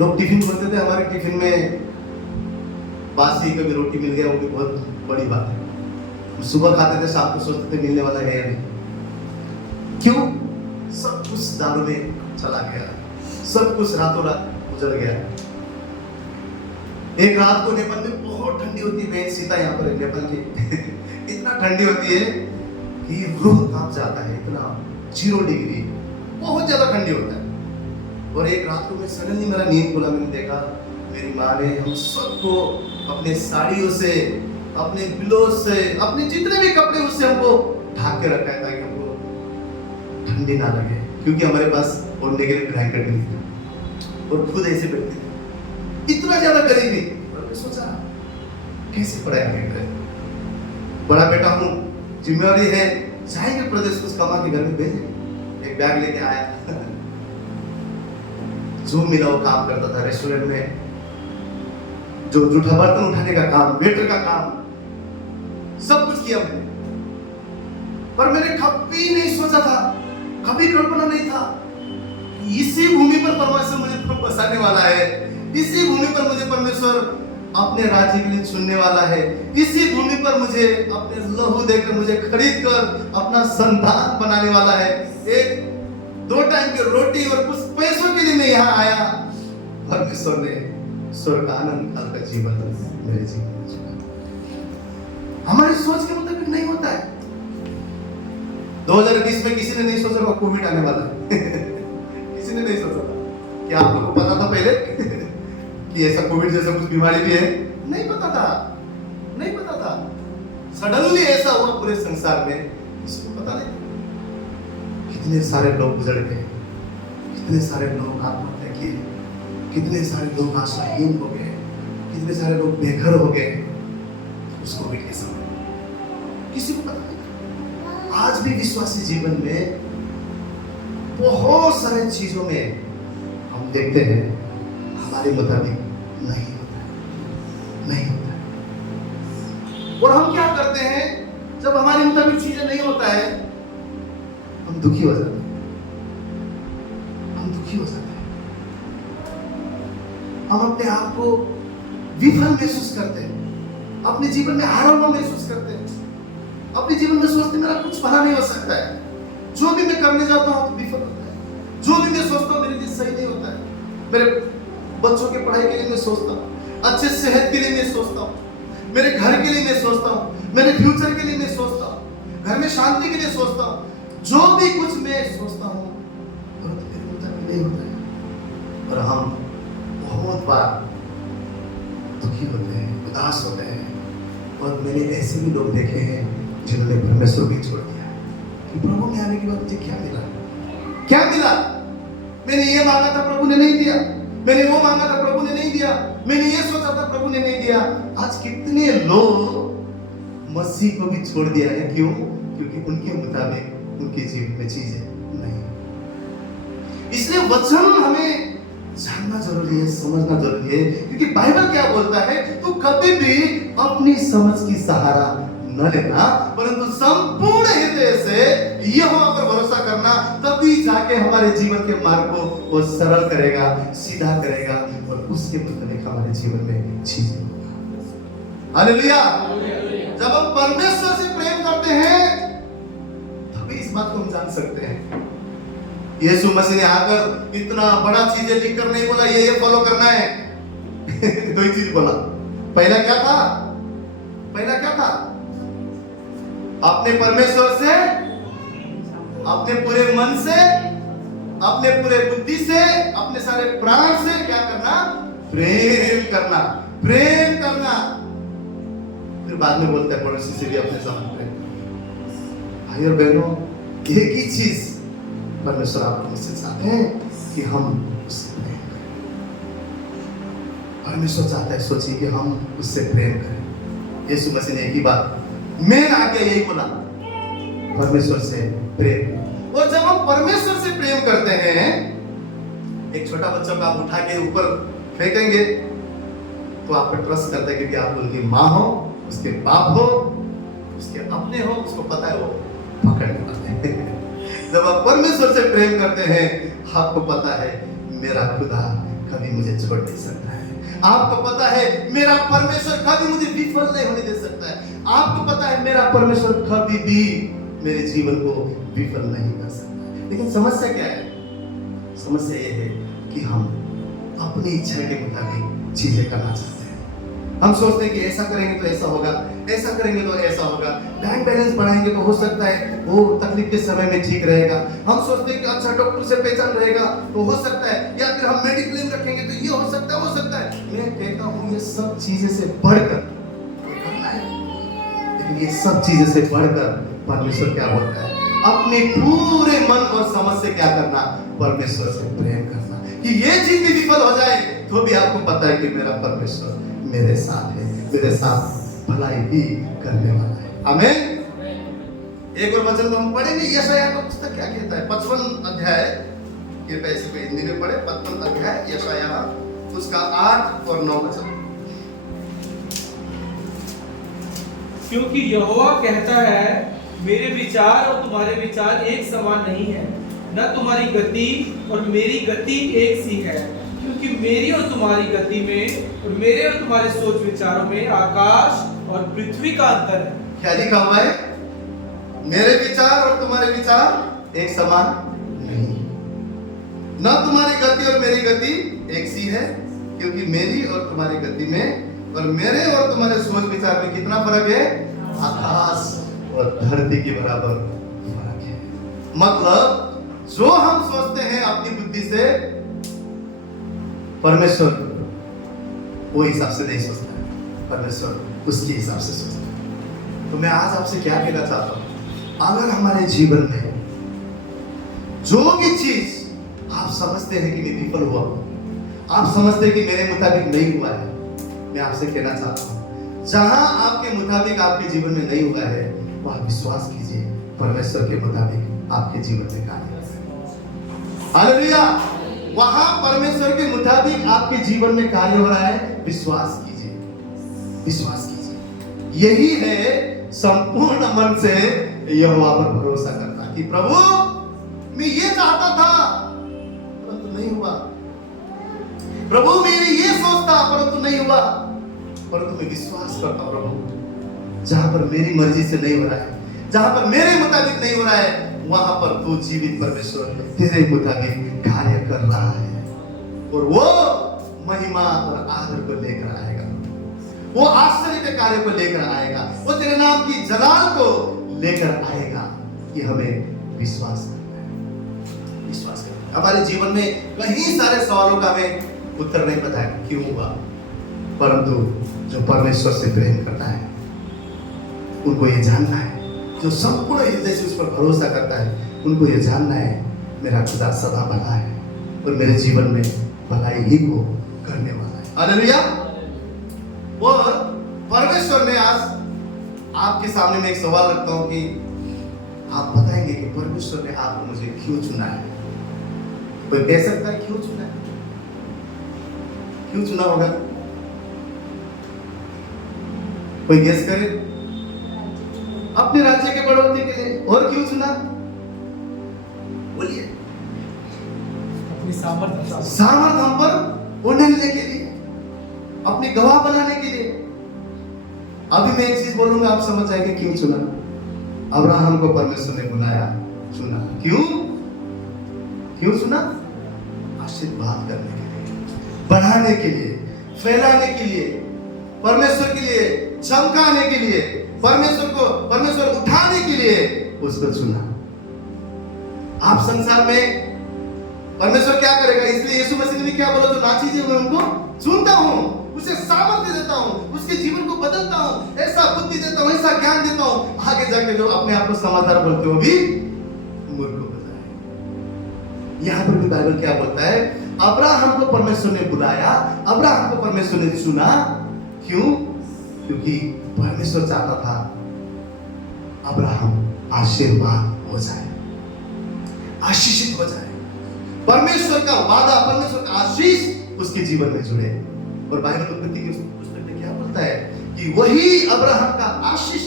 लोग टिफिन करते थे। हमारे टिफिन में बासी कभी रोटी मिल गया, वो भी बहुत बड़ी बात है। सुबह खाते थे, शाम को सोचते थे मिलने वाला है या नहीं। क्यों? सब कुछ दारू में चला गया, सब कुछ रातों रात गुजर गया। एक रात को नेपाल में बहुत ठंडी होती है, बहन सीता यहाँ पर नेपाल की इतना ठंडी होती है कि रूह कांप जाता है, इतना 0 डिग्री, बहुत ज्यादा ठंडी होता है। और एक रात को मैं सडनली मेरा नींद खुला, मैंने देखा मेरी माँ ने हम सबको अपने साड़ियों से, अपने बिलों से, अपने जितने भी कपड़े उससे हमको ढाक के रखा है ताकि हमको ठंडी ना लगे, क्योंकि हमारे पास ओढ़ने के लिए ब्लैंकेट नहीं था। और खुद ऐसे बैठते थे, इतना ज्यादा गरीबी। और मैं सोचा कैसे पढ़ाई आगे करें, बड़ा बेटा हूँ, जिम्मेवारी है, जाएंगे प्रदेश, कुछ कमा के घर में भेजें। एक बैग लेके आया, जो मिला वो काम करता था। रेस्टोरेंट में जो जूठा बर्तन उठाने का काम, वेटर का काम, सब कुछ किया मैंने। पर मैंने कभी नहीं सोचा था, कभी कल्पना नहीं था इसी भूमि पर परमेश्वर मुझे बसाने वाला है, इसी भूमि पर मुझे परमेश्वर अपने राज्य के लिए चुनने वाला है, इसी भूमि पर मुझे अपने लहू देकर, मुझे खरीद कर अपना संतान बनाने वाला है। एक 2 टाइम की रोटी और कुछ पैसों के लिए मैं यहाँ आया, परमेश्वर ने स्वर्ग का आनंद काल का जीवन मेरे जीवन में जीवा। हमारी सोच के मुताबिक नहीं होता है। 2020 में किसी ने नहीं सोचा था कोविड आने वाला है किसी ने नहीं सोचा था। क्या आप लोगों को पता था पहले कि ऐसा कोविड जैसा कुछ बीमारी भी है? नहीं पता था, नहीं पता था। सडनली ऐसा हुआ पूरे संसार में, किसी को पता नहीं। कितने सारे लोग गुजर गए, कितने सारे लोग आत्महत्या किए, कितने सारे लोग आशाहीन हो गए, कितने सारे लोग बेघर हो गए उस कोविड के समय, किसी को पता नहीं। आज भी विश्वासी जीवन में बहुत सारे चीजों में हम देखते हैं हमारे मुताबिक नहीं होता है, नहीं होता है। और हम क्या करते हैं जब हमारे मुताबिक चीजें नहीं होता है? हम दुखी हो जाते हैं, हम दुखी हो जाते हैं, हम अपने आप को विफल महसूस करते हैं, अपने जीवन में हारा हुआ महसूस करते हैं, अपने जीवन में सोचते हैं मेरा कुछ भला नहीं हो सकता है, जो भी मैं करने जाता हूं तो विफल होता है, जो भी मैं सोचता हूं मेरे लिए सही नहीं होता है। मेरे बच्चों की पढ़ाई के लिए मैं सोचता हूं, अच्छे सेहत के लिए मैं सोचता हूं, मेरे घर के लिए मैं सोचता हूं, मेरे फ्यूचर के लिए मैं सोचता हूं, घर में शांति के लिए सोचता हूं, जो भी कुछ मैं सोचता हूं परंतु मेरे मुताबिक नहीं होता है। और हम बहुत बार दुखी होते हैं, उदास होते हैं। और मैंने ऐसे भी लोग देखे हैं जिन्होंने परमेश्वर भी छोड़ दिया कि प्रभु में आने के बाद मुझे क्या मिला, क्या मिला? मैंने ये मांगा था प्रभु ने नहीं दिया, मैंने वो मांगा था प्रभु ने नहीं दिया, मैंने ये सोचा था प्रभु ने नहीं दिया। आज कितने लोग मसीह को भी छोड़ दिया है, क्यों? क्योंकि उनके मुताबिक उनके जीवन में चीजें नहीं। इसलिए वचन हमें जानना जरूरी है, समझना जरूरी है, क्योंकि बाइबल क्या बोलता है? तू कभी भी अपनी समझ की सहारा न लेना, परंतु संपूर्ण हृदय से यहोवा पर भरोसा करना, तभी जाके हमारे जीवन के मार्ग को वो सरल करेगा, सीधा करेगा और उसके मुताबिक हमारे जीवन में चीजें होगा। हालेलुया। जब हम परमेश्वर से प्रेम करते हैं तभी इस बात को हम जान सकते हैं। यीशु मसीह ने आकर इतना बड़ा चीजें लिखकर नहीं बोला ये फॉलो करना है 2 ही चीज बोला। पहला क्या था? पहला क्या था? अपने परमेश्वर से, अपने पूरे मन से, अपने पूरे बुद्धि से, अपने सारे प्राण से क्या करना? प्रेम करना, प्रेम करना। फिर बाद में बोलता है पड़ोसी से भी अपने साथ प्रेम। भाई और बहनों, एक ही चीज परमेश्वर आपको मुझसे चाहते हैं कि हम उससे प्रेम करें। परमेश्वर चाहता है, सोचिए कि हम उससे प्रेम करें। यीशु मसीह ने एक ही बात मेन आके यही बोला, परमेश्वर से प्रेम। और जब हम परमेश्वर से प्रेम करते हैं, एक छोटा बच्चा को आप उठा के ऊपर फेंकेंगे तो आप पे ट्रस्ट करते हैं कि आप उनकी माँ हो, उसके बाप हो, उसके अपने हो, उसको पता है वो पकड़ने वाले हैं। जब आप परमेश्वर से प्रेम करते हैं, आपको पता है मेरा खुदा कभी मुझे छोड़ नहीं सकता है, आपको पता है मेरा परमेश्वर कभी मुझे विफल नहीं होने दे सकता है, आपको पता है मेरा परमेश्वर कभी भी मेरे जीवन को विफल नहीं कर सकता। लेकिन समस्या क्या है? समस्या ये है कि हम अपनी इच्छा के मुताबिक चीजें करना चाहते हैं। हम सोचते हैं कि ऐसा करेंगे तो ऐसा होगा, ऐसा करेंगे तो ऐसा होगा, बैंक बैलेंस बढ़ाएंगे तो हो सकता है वो तकलीफ के समय में ठीक रहेगा। हम सोचते हैं कि अच्छा डॉक्टर से पहचान रहेगा तो हो सकता है, या फिर हम मेडिक्लेम रखेंगे तो ये हो सकता है, हो सकता है। मैं कहता हूँ ये सब चीजें से बढ़कर करना है, लेकिन ये सब चीजें से बढ़कर परमेश्वर क्या बोलता है? अपने पूरे मन और समझ से क्या करना? परमेश्वर से प्रेम करना। कि ये चीज भी विफल हो जाए तो भी आपको पता है कि मेरा परमेश्वर मेरे साथ है, मेरे साथ भलाई ही करने वाला है। आमीन। एक और वचन तो हम पढ़ेंगे, यशायाह का पुस्तक क्या कहता है? 55 अध्याय, कृपया इसे पे हिंदी में पढ़े। 55 अध्याय यशायाह, उसका 8 और 9 वचन। क्योंकि यहोवा कहता है, मेरे विचार और तुम्हारे विचार एक समान नहीं है, न तुम्हारी गति और मेरी गति एक सी है। क्योंकि मेरी और तुम्हारी गति में और मेरे और तुम्हारे सोच विचारों में आकाश और पृथ्वी का अंतर है। क्या लिखा हुआ है? मेरे विचार और तुम्हारे विचार एक समान नहीं। ना तुम्हारी गति और मेरी गति एक सी है, क्योंकि मेरी और तुम्हारी गति में और मेरे और तुम्हारे सोच विचार में कितना फर्क है? आकाश और धरती के बराबर फर्क है। मतलब जो हम सोचते हैं अपनी बुद्धि से, परमेश्वर वो हिसाब से नहीं सोचता है, परमेश्वर उसके हिसाब से सोचता है। तो मैं आज आपसे क्या कहना चाहता हूं, अगर हमारे जीवन में जो भी चीज आप समझते हैं कि मैं विफल हुआ हूं, आप समझते हैं कि मेरे मुताबिक नहीं हुआ है, मैं आपसे कहना चाहता हूं, जहां आपके मुताबिक आपके जीवन में नहीं हुआ है, वहां विश्वास कीजिए परमेश्वर के मुताबिक आपके जीवन में कार्य करेगा। हालेलुया। वहां परमेश्वर के मुताबिक आपके जीवन में कार्य हो रहा है, विश्वास कीजिए, विश्वास कीजिए। यही है संपूर्ण मन से यहोवा पर भरोसा करना कि प्रभु मैं ये चाहता था परंतु नहीं हुआ, प्रभु मैं ये सोचता परंतु नहीं हुआ, परंतु मैं विश्वास करता हूं प्रभु जहां पर मेरी मर्जी से नहीं हो रहा है, जहां पर मेरे मुताबिक नहीं हो रहा है, वहां पर तू जीवित परमेश्वर तेरे मुताबिक कार्य कर रहा है और वो महिमा और आदर को लेकर आएगा, वो आश्चर्य के कार्य को लेकर आएगा, वो तेरे नाम की जलाल को लेकर आएगा। कि हमें विश्वास करना है, विश्वास करना है। हमारे जीवन में कई सारे सवालों का हमें उत्तर नहीं पता है क्यों हुआ, परंतु जो परमेश्वर से प्रेम करता है उनको ये जानना है, जो संपूर्ण हृदय से उस पर भरोसा करता है उनको ये जानना है मेरा खुदा सदा भला है और मेरे जीवन में भलाई ही को करने वाला है। हालेलुया। और परमेश्वर ने आज आपके सामने में एक सवाल रखता हूं कि आप बताएंगे कि परमेश्वर ने आपको मुझे क्यों चुना है? कोई कह सकता है क्यों चुना है? क्यों चुना होगा? कोई गेस करे? अपने राज्य के बढ़ोतरी के लिए। और क्यों चुना? बोलिए। अपनी सामर्थ्य हम पर उड़ने के लिए, अपने गवाह बनाने के लिए। अभी मैं एक चीज बोलूंगा, आप समझ जाएंगे क्यों चुना। अब्राहम को परमेश्वर ने बुलाया, चुना। क्यों? क्यों चुना? आशीर्वाद करने के लिए, बढ़ाने के लिए, फैलाने के लिए, परमेश्वर के लिए, चमकाने के लिए, परमेश्वर उठाने के लिए उसको चुना। आप संसार में परमेश्वर क्या करेगा? इसलिए यीशु मसीह ने भी क्या बोला, जो ना चीजें मैं उनको चुनता हूँ, उसे सामर्थ्य देता हूँ, उसके जीवन को बदलता हूँ, ऐसा बुद्धि देता हूँ, ऐसा ज्ञान देता हूँ, आगे जाके जो अपने आप को समझदार बोलते हो भी मूर्ख हो जाए। यहाँ पर भी बाइबल क्या बोलता है? अब्राहम को परमेश्वर ने बुलाया, अब्राहम को परमेश्वर ने चुना। क्यों? क्योंकि परमेश्वर चाहता था अब्राहम आशीर्वाद हो जाए, आशीषित हो जाए, परमेश्वर का वादा, परमेश्वर का आशीष उसके जीवन में जुड़े। और बाइबल उत्पत्ति के पुस्तक में क्या बोलता है कि वही अब्राहम का आशीष,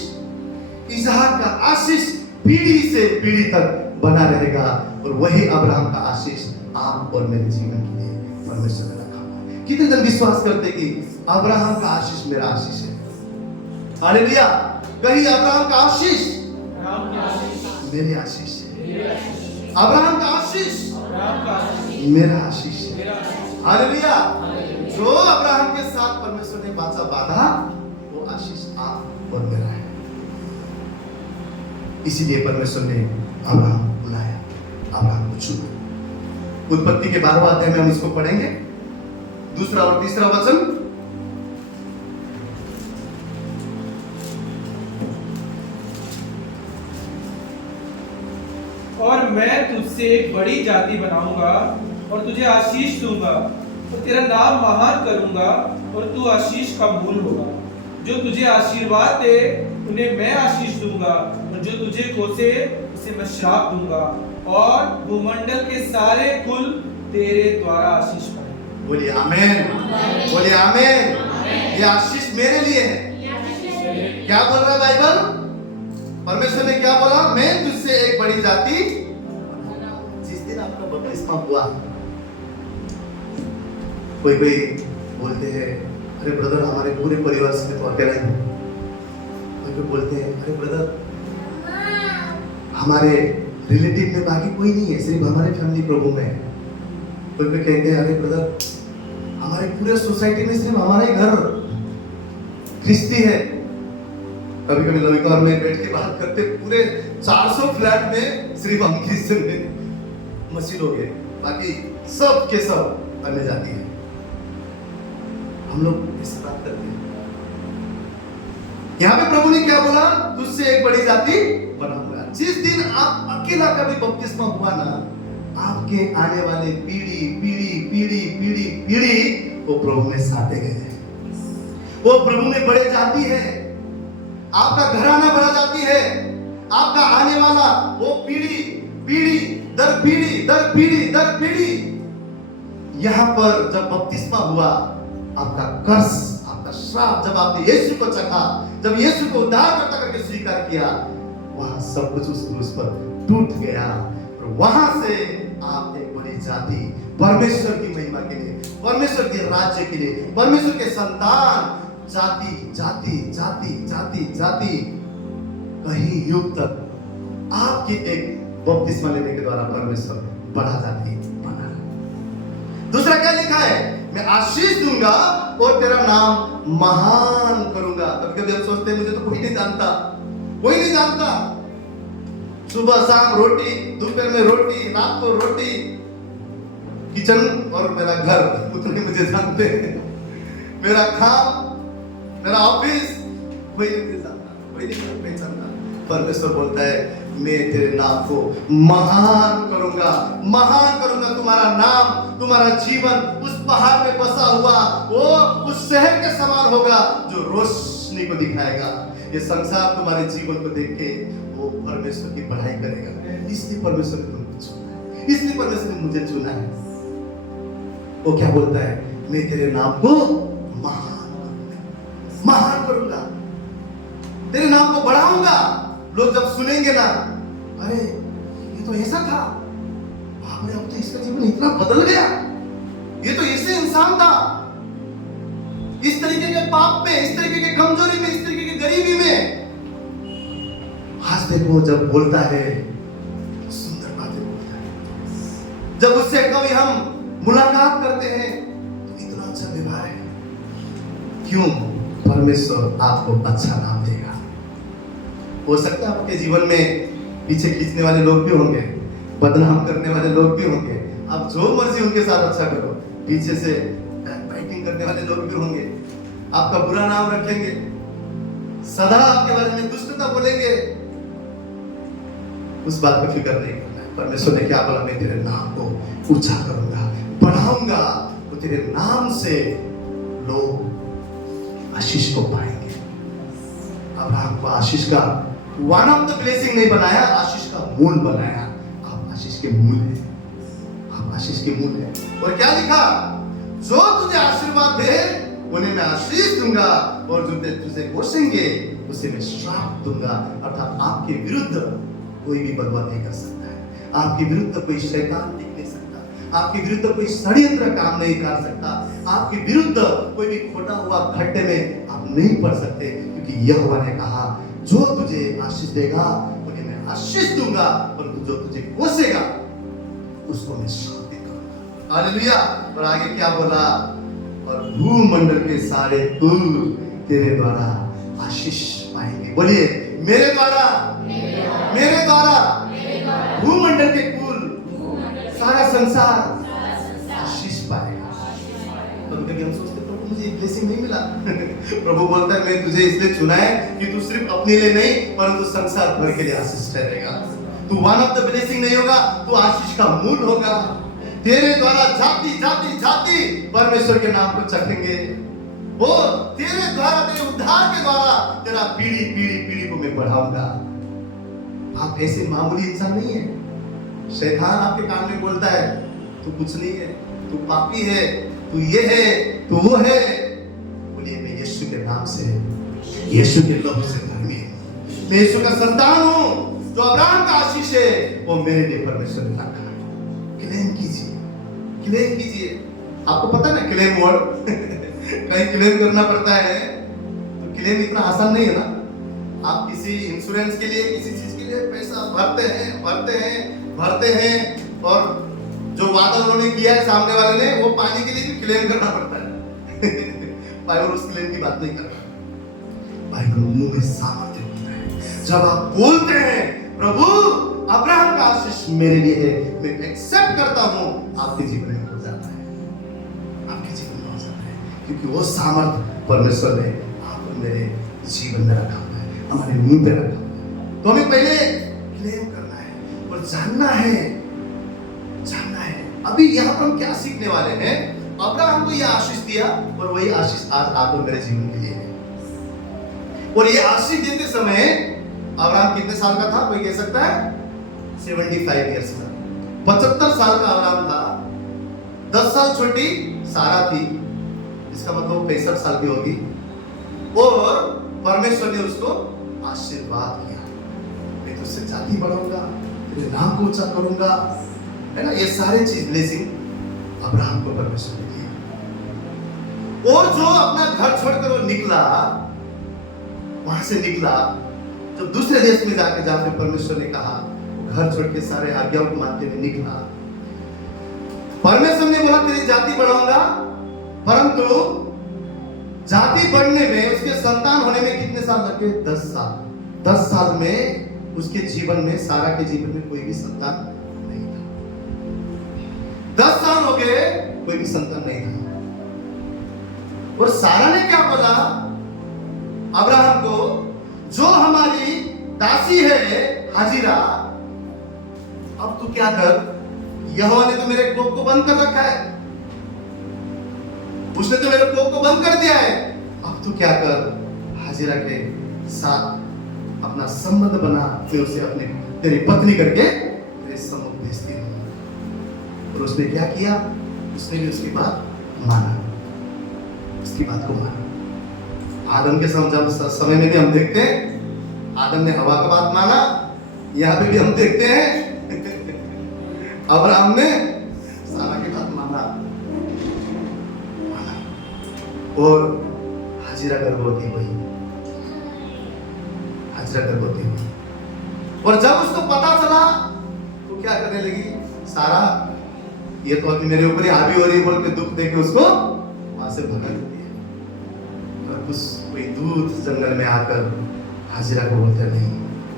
इसहाक का आशीष पीढ़ी से पीढ़ी तक बना रहेगा, और वही अब्राहम का आशीष आप और मेरे जीवन के लिए परमेश्वर ने रखा है। कितने जन विश्वास करते कि अब्राहम का आशीष मेरा आशीष है? हालेलुया। कहीं अब्राहम का आशीष मेरी आशीष है, अब्राहम का आशीष मेरा आशीष है। हालेलुया। जो अब्राहम के साथ परमेश्वर ने वाचा बांधा, वो आशीष आप और मेरा है। इसीलिए परमेश्वर ने अब्राहम बुलाया, अब्राहम को चुना। उत्पत्ति के 12वें अध्याय में हम इसको पढ़ेंगे, 2 और 3 वचन। और मैं तुझसे एक बड़ी जाति बनाऊंगा और तुझे आशीष दूंगा और तेरा नाम महान करूंगा और तू आशीष का मूल होगा। जो तुझे आशीर्वाद दे उन्हें मैं आशीष दूंगा और जो तुझे कोसे उसे मैं श्राप दूंगा, और भूमंडल के सारे कुल तेरे द्वारा आशीष पाएंगे। बोलिए आमीन, बोलिए आमीन। ये आशीष मेरे लिए है। क्या बोल रहा है बाइबल? परमेश्वर ने क्या बोला? मैं तुझसे एक बड़ी जाति। जिस दिन आपका बपतिस्मा हुआ, कोई बोलते हैं अरे ब्रदर हमारे पूरे परिवार से तो अकेला ही। कोई बोलते हैं अरे ब्रदर हमारे रिलेटिव में बाकी कोई नहीं है, सिर्फ हमारे फैमिली प्रभु में है। कोई कोई कहते हैं अरे ब्रदर, हमारे पूरे सोसाइटी में सिर्फ हमारा ही घर ख्रिस्ती है। कभी कभी लविका और मैं बैठ के बात करते, पूरे 400 फ्लैट में सिर्फ हम क्रिश्चियन हैं, मसीह लोग हैं, बाकी सब के सब अन्य जाति है। हम लोग इस बात करते हैं। यहाँ पे प्रभु ने क्या बोला? तुझसे एक बड़ी जाति बनाऊंगा। जिस दिन आप अकेला कभी बपतिस्मा हुआ ना, आपके आने वाले पीढ़ी पीढ़ी पीढ़ी पीढ़ी पीढ़ी वो प्रभु में साटे गए हैं, वो प्रभु में बड़े जाति है। आपका घराना बड़ा जाति है। आपका आने वाला वो पीढ़ी पीढ़ी दर पीढ़ी दर पीढ़ी दर पीढ़ी। यहां पर जब बपतिस्मा हुआ, आपका कर्स, आपका श्राप, जब आपने यीशु को चखा, जब यीशु को उद्धारकर्ता करके स्वीकार किया, वहां सब कुछ उस क्रूस पर टूट गया। और वहां से आप एक बड़ी जाति, परमेश्वर की महिमा के लिए, परमेश्वर के राज्य के लिए, परमेश्वर के संतान, जाति जाति जाति जाति जाति, कहीं युग तक आपकी एक बपतिस्मा लेने के द्वारा परमेश्वर बड़ा जाति बना। दूसरा क्या लिखा है? मैं आशीष दूंगा और तेरा नाम महान करूंगा। कभी कभी हम सोचते हैं मुझे तो कोई नहीं जानता, कोई नहीं जानता। सुबह शाम रोटी, दोपहर में रोटी, रात को रोटी, किचन और मेरा घर, उतने मुझे जानते हैं। मेरा काम, मेरा ऑफिस, कोई नहीं मुझे जानता, कोई नहीं पहचानता। परमेश्वर बोलता है मैं तेरे नाम को महान करूंगा, महान करूंगा। तुम्हारा नाम, तुम्हारा जीवन उस पहाड़ में बसा हुआ वो उस शहर के समान होगा जो रोशनी को दिखाएगा। ये संसार तुम्हारे जीवन को देख के वो परमेश्वर की पढ़ाई करेगा। इसलिए परमेश्वर ने तुमको चुना है, इसलिए परमेश्वर ने मुझे चुना है। वो क्या बोलता है? मैं तेरे नाम को महान करूंगा, तेरे नाम को बढ़ाऊंगा। लोग जब सुनेंगे ना, अरे ये तो ऐसा था, बाप रे, अब तो इसका जीवन इतना बदल गया, ये तो ऐसे इंसान था, इस तरीके के पाप में, इस तरीके के कमजोरी में, इस तरीके की गरीबी में। आज देखो जब बोलता है, सुंदर बातें बोलता है। जब उससे कभी हम मुलाकात करते हैं तो इतना अच्छा व्यवहार है। क्यों? परमेश्वर आपको अच्छा नाम देगा। हो सकता है आपके जीवन में पीछे खींचने वाले लोग भी होंगे, बदनाम करने वाले लोग भी होंगे, आप जो मर्जी उनके साथ अच्छा करो, पीछे से बैटिंग करने वाले लोग भी होंगे, आपका बुरा नाम रखेंगे, सदा आपके बारे में दुष्टता बोलेंगे। उस बात पर फिक्र नहीं करना है। परमेश्वर ने क्या बोला? मैं तेरे नाम को ऊंचा करूंगा, बढ़ाऊंगा, तो तेरे नाम से लोग आशीष को पाएंगे। अब्राहम को आशीष का वन ऑफ द ब्लेसिंग नहीं बनाया, आशीष का मूल बनाया। आप आशीष के मूल हैं, आप आशीष के मूल हैं। और क्या लिखा? जो तुझे आशीर्वाद दे उन्हें मैं आशीष दूंगा, और जो तुझे कोसेंगे उसे मैं श्राप दूंगा। अर्थात आपके विरुद्ध कोई भी बदवा नहीं कर सकता है, आपके विरुद्ध कोई शैतान टिक नहीं सकता, आपके विरुद्ध कोई षड्यंत्र काम नहीं कर सकता, आपके विरुद्ध कोई भी खोटा हुआ खड्डे में आप नहीं पड़ सकते, क्योंकि यहोवा ने कहा जो तुझे आशीष देगा उन्हें मैं आशीष दूंगा, और जो तुझे कोसेगा उसको मैं श्राप दूंगा। हालेलुया। और आगे क्या बोला? और भूमंडल के सारे कुल तेरे द्वारा आशीष पाएंगे। बोलिए, मेरे द्वारा, मेरे द्वारा भूमंडल के कुल, सारा संसार आशीष पाएगा। कभी हम सोचते प्रभु मुझे ब्लेसिंग नहीं मिला। प्रभु बोलता है मैं तुझे इसलिए चुना है कि तू सिर्फ अपने लिए नहीं परंतु संसार भर के लिए आशीष ठहरेगा। तू वन ऑफ द ब्लेसिंग नहीं होगा, तू आशीष का मूल होगा। तेरे द्वारा जाति जाति जाति परमेश्वर के नाम को चखेंगे। वो तेरे द्वारा, तेरे उद्धार के द्वारा तेरा पीढ़ी पीढ़ी पीढ़ी को मैं बढ़ाऊंगा। आप ऐसे मामूली इंसान नहीं है। शैतान आपके कान में बोलता है तू कुछ नहीं है, तू पापी है, तू ये है, तू वो है। बोलिए मैं यीशु के नाम से, यीशु के लहू से धर्मी हूं, मैं यीशु का संतान हूं। जो अब्राहम का आशीष है वो मेरे लिए परमेश्वर ने रखा है। क्लेम कीजिए, क्लेम कीजिए। आपको पता है ना क्लेम वर्ड कहीं क्लेम करना पड़ता है तो क्लेम इतना आसान नहीं है ना। आप किसी इंश्योरेंस के लिए, किसी चीज के लिए पैसा भरते हैं और जो वादा उन्होंने किया है सामने वाले ने, वो पाने के लिए भी क्लेम करना पड़ता है। बाइबल उस क्लेम की बात नहीं कर रहा। बाइबल मुंह में सामर्थ्य होता है। जब आप बोलते हैं प्रभु अब्राहम का आशीष मेरे लिए है, मैं एक्सेप्ट करता हूं, आपके जीवन में हो जाता है, आपके जीवन में हो जाता है, क्योंकि वो सामर्थ परमेश्वर ने आप मेरे जीवन में रखा हुआ है, हमारे मुंह पे रखा हुआ है। तो हमें पहले क्लेम करना है और जानना है। अभी यहाँ पर हम क्या सीखने वाले हैं? अब्राहम को यह आशीष दिया और वही आशीष आज आप और मेरे जीवन के लिए है। और ये आशीष देते समय अब्राहम कितने साल का था? कोई कह सकता है 75 इयर्स का। 75 साल का अब्राहम था। 10 साल छोटी सारा थी, इसका मतलब 65 साल की होगी। और परमेश्वर ने उसको आशीर्वाद किया, मैं तुझसे जाति बढ़ाऊंगा, तेरे नाम को ऊंचा करूंगा, है ना। ये सारे चीज ब्लेसिंग अब्राहम को परमेश्वर ने दिया। और जो अपना घर छोड़कर वो निकला, वहां से निकला, जब दूसरे देश में जाके जहां पे परमेश्वर ने कहा, घर छोड़ के सारे आज्ञाओं को मानते हुए निकला। परमेश्वर ने बोला तेरी जाति बढ़ाऊंगा, परंतु जाति बढ़ने में, उसके संतान होने में कितने साल लगे? 10 साल। 10 साल में उसके जीवन में, सारा के जीवन में कोई भी संतान नहीं था। 10 साल हो गए, कोई भी संतान नहीं था। और सारा ने क्या बोला अब्राहम को, जो हमारी दासी है हाजिरा, अब तू क्या कर, यहोवा ने तो मेरे कोख को बंद कर रखा है, उसने तो मेरे कोख को बंद कर दिया है, अब तू क्या कर, हाजिरा के साथ अपना संबंध बना, मैं उसे अपने तेरी पत्नी करके तेरे सम्मुख भेजती हूं। और उसने क्या किया? उसने भी उसकी बात माना, उसकी बात को माना। आदम के समय में भी हम देखते हैं, आदम ने हवा का बात माना। यहाँ पे भी हम देखते हैं अब्राहम ने सारा की बात माना। और हाजिरा गर्भवती हुई, हाजिरा गर्भवती हुई। और जब उसको पता चला तो क्या करने लगी? सारा ये तो अभी मेरे ऊपर ही हावी हो रही है बोल के दुख देके उसको वहां से भगा देती है। और उस कोई दूत जंगल में आकर हाजिरा को बोलते नहीं,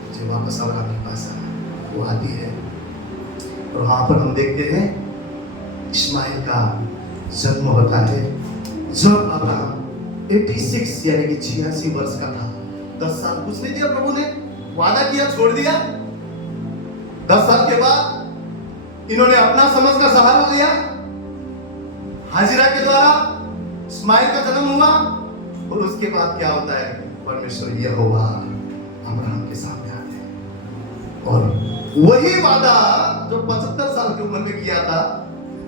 मुझे वापस अब्राहम के पास आना। वो आती है और वहां पर हम देखते हैं इस्माइल का जन्म होता है। जब अब्राहम 86 यानी कि 86 वर्ष का था, 10 साल कुछ नहीं दिया, प्रभु ने वादा किया, छोड़ दिया। 10 साल के बाद इन्होंने अपना समझ का सहारा लिया, हाजिरा के द्वारा इस्माइल का जन्म हुआ। और उसके बाद क्या होता है? परमेश्वर यहोवा अब्राहम के सामने आते हैं और वही वादा जो 75 साल की उम्र में किया था,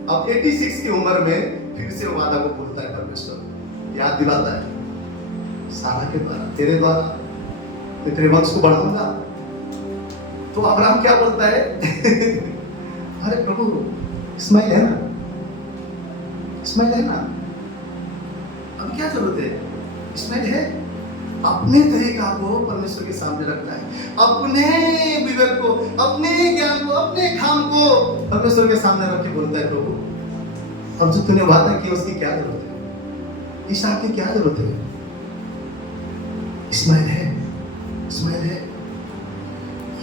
अब 86 की उम्र में फिर से वादा को बोलता है परमेश्वर, याद दिलाता है, सारा के द्वारा, तेरे द्वारा मैं तेरे वंश को बढ़ाऊंगा। तो अब्राहम क्या बोलता है? अरे प्रभु, इस्माइल है ना, इस्माइल है ना, अब क्या जरूरत है? इस्माइल है। अपने तरीका को परमेश्वर के सामने रखता है, अपने विवेक को, अपने ज्ञान को, अपने काम को परमेश्वर के सामने रख के बोलता है, प्रभु अब जो तूने वादा किया उसकी क्या जरूरत है? इसहाक की क्या जरूरत है? इस्माइल है, इस्माइल है।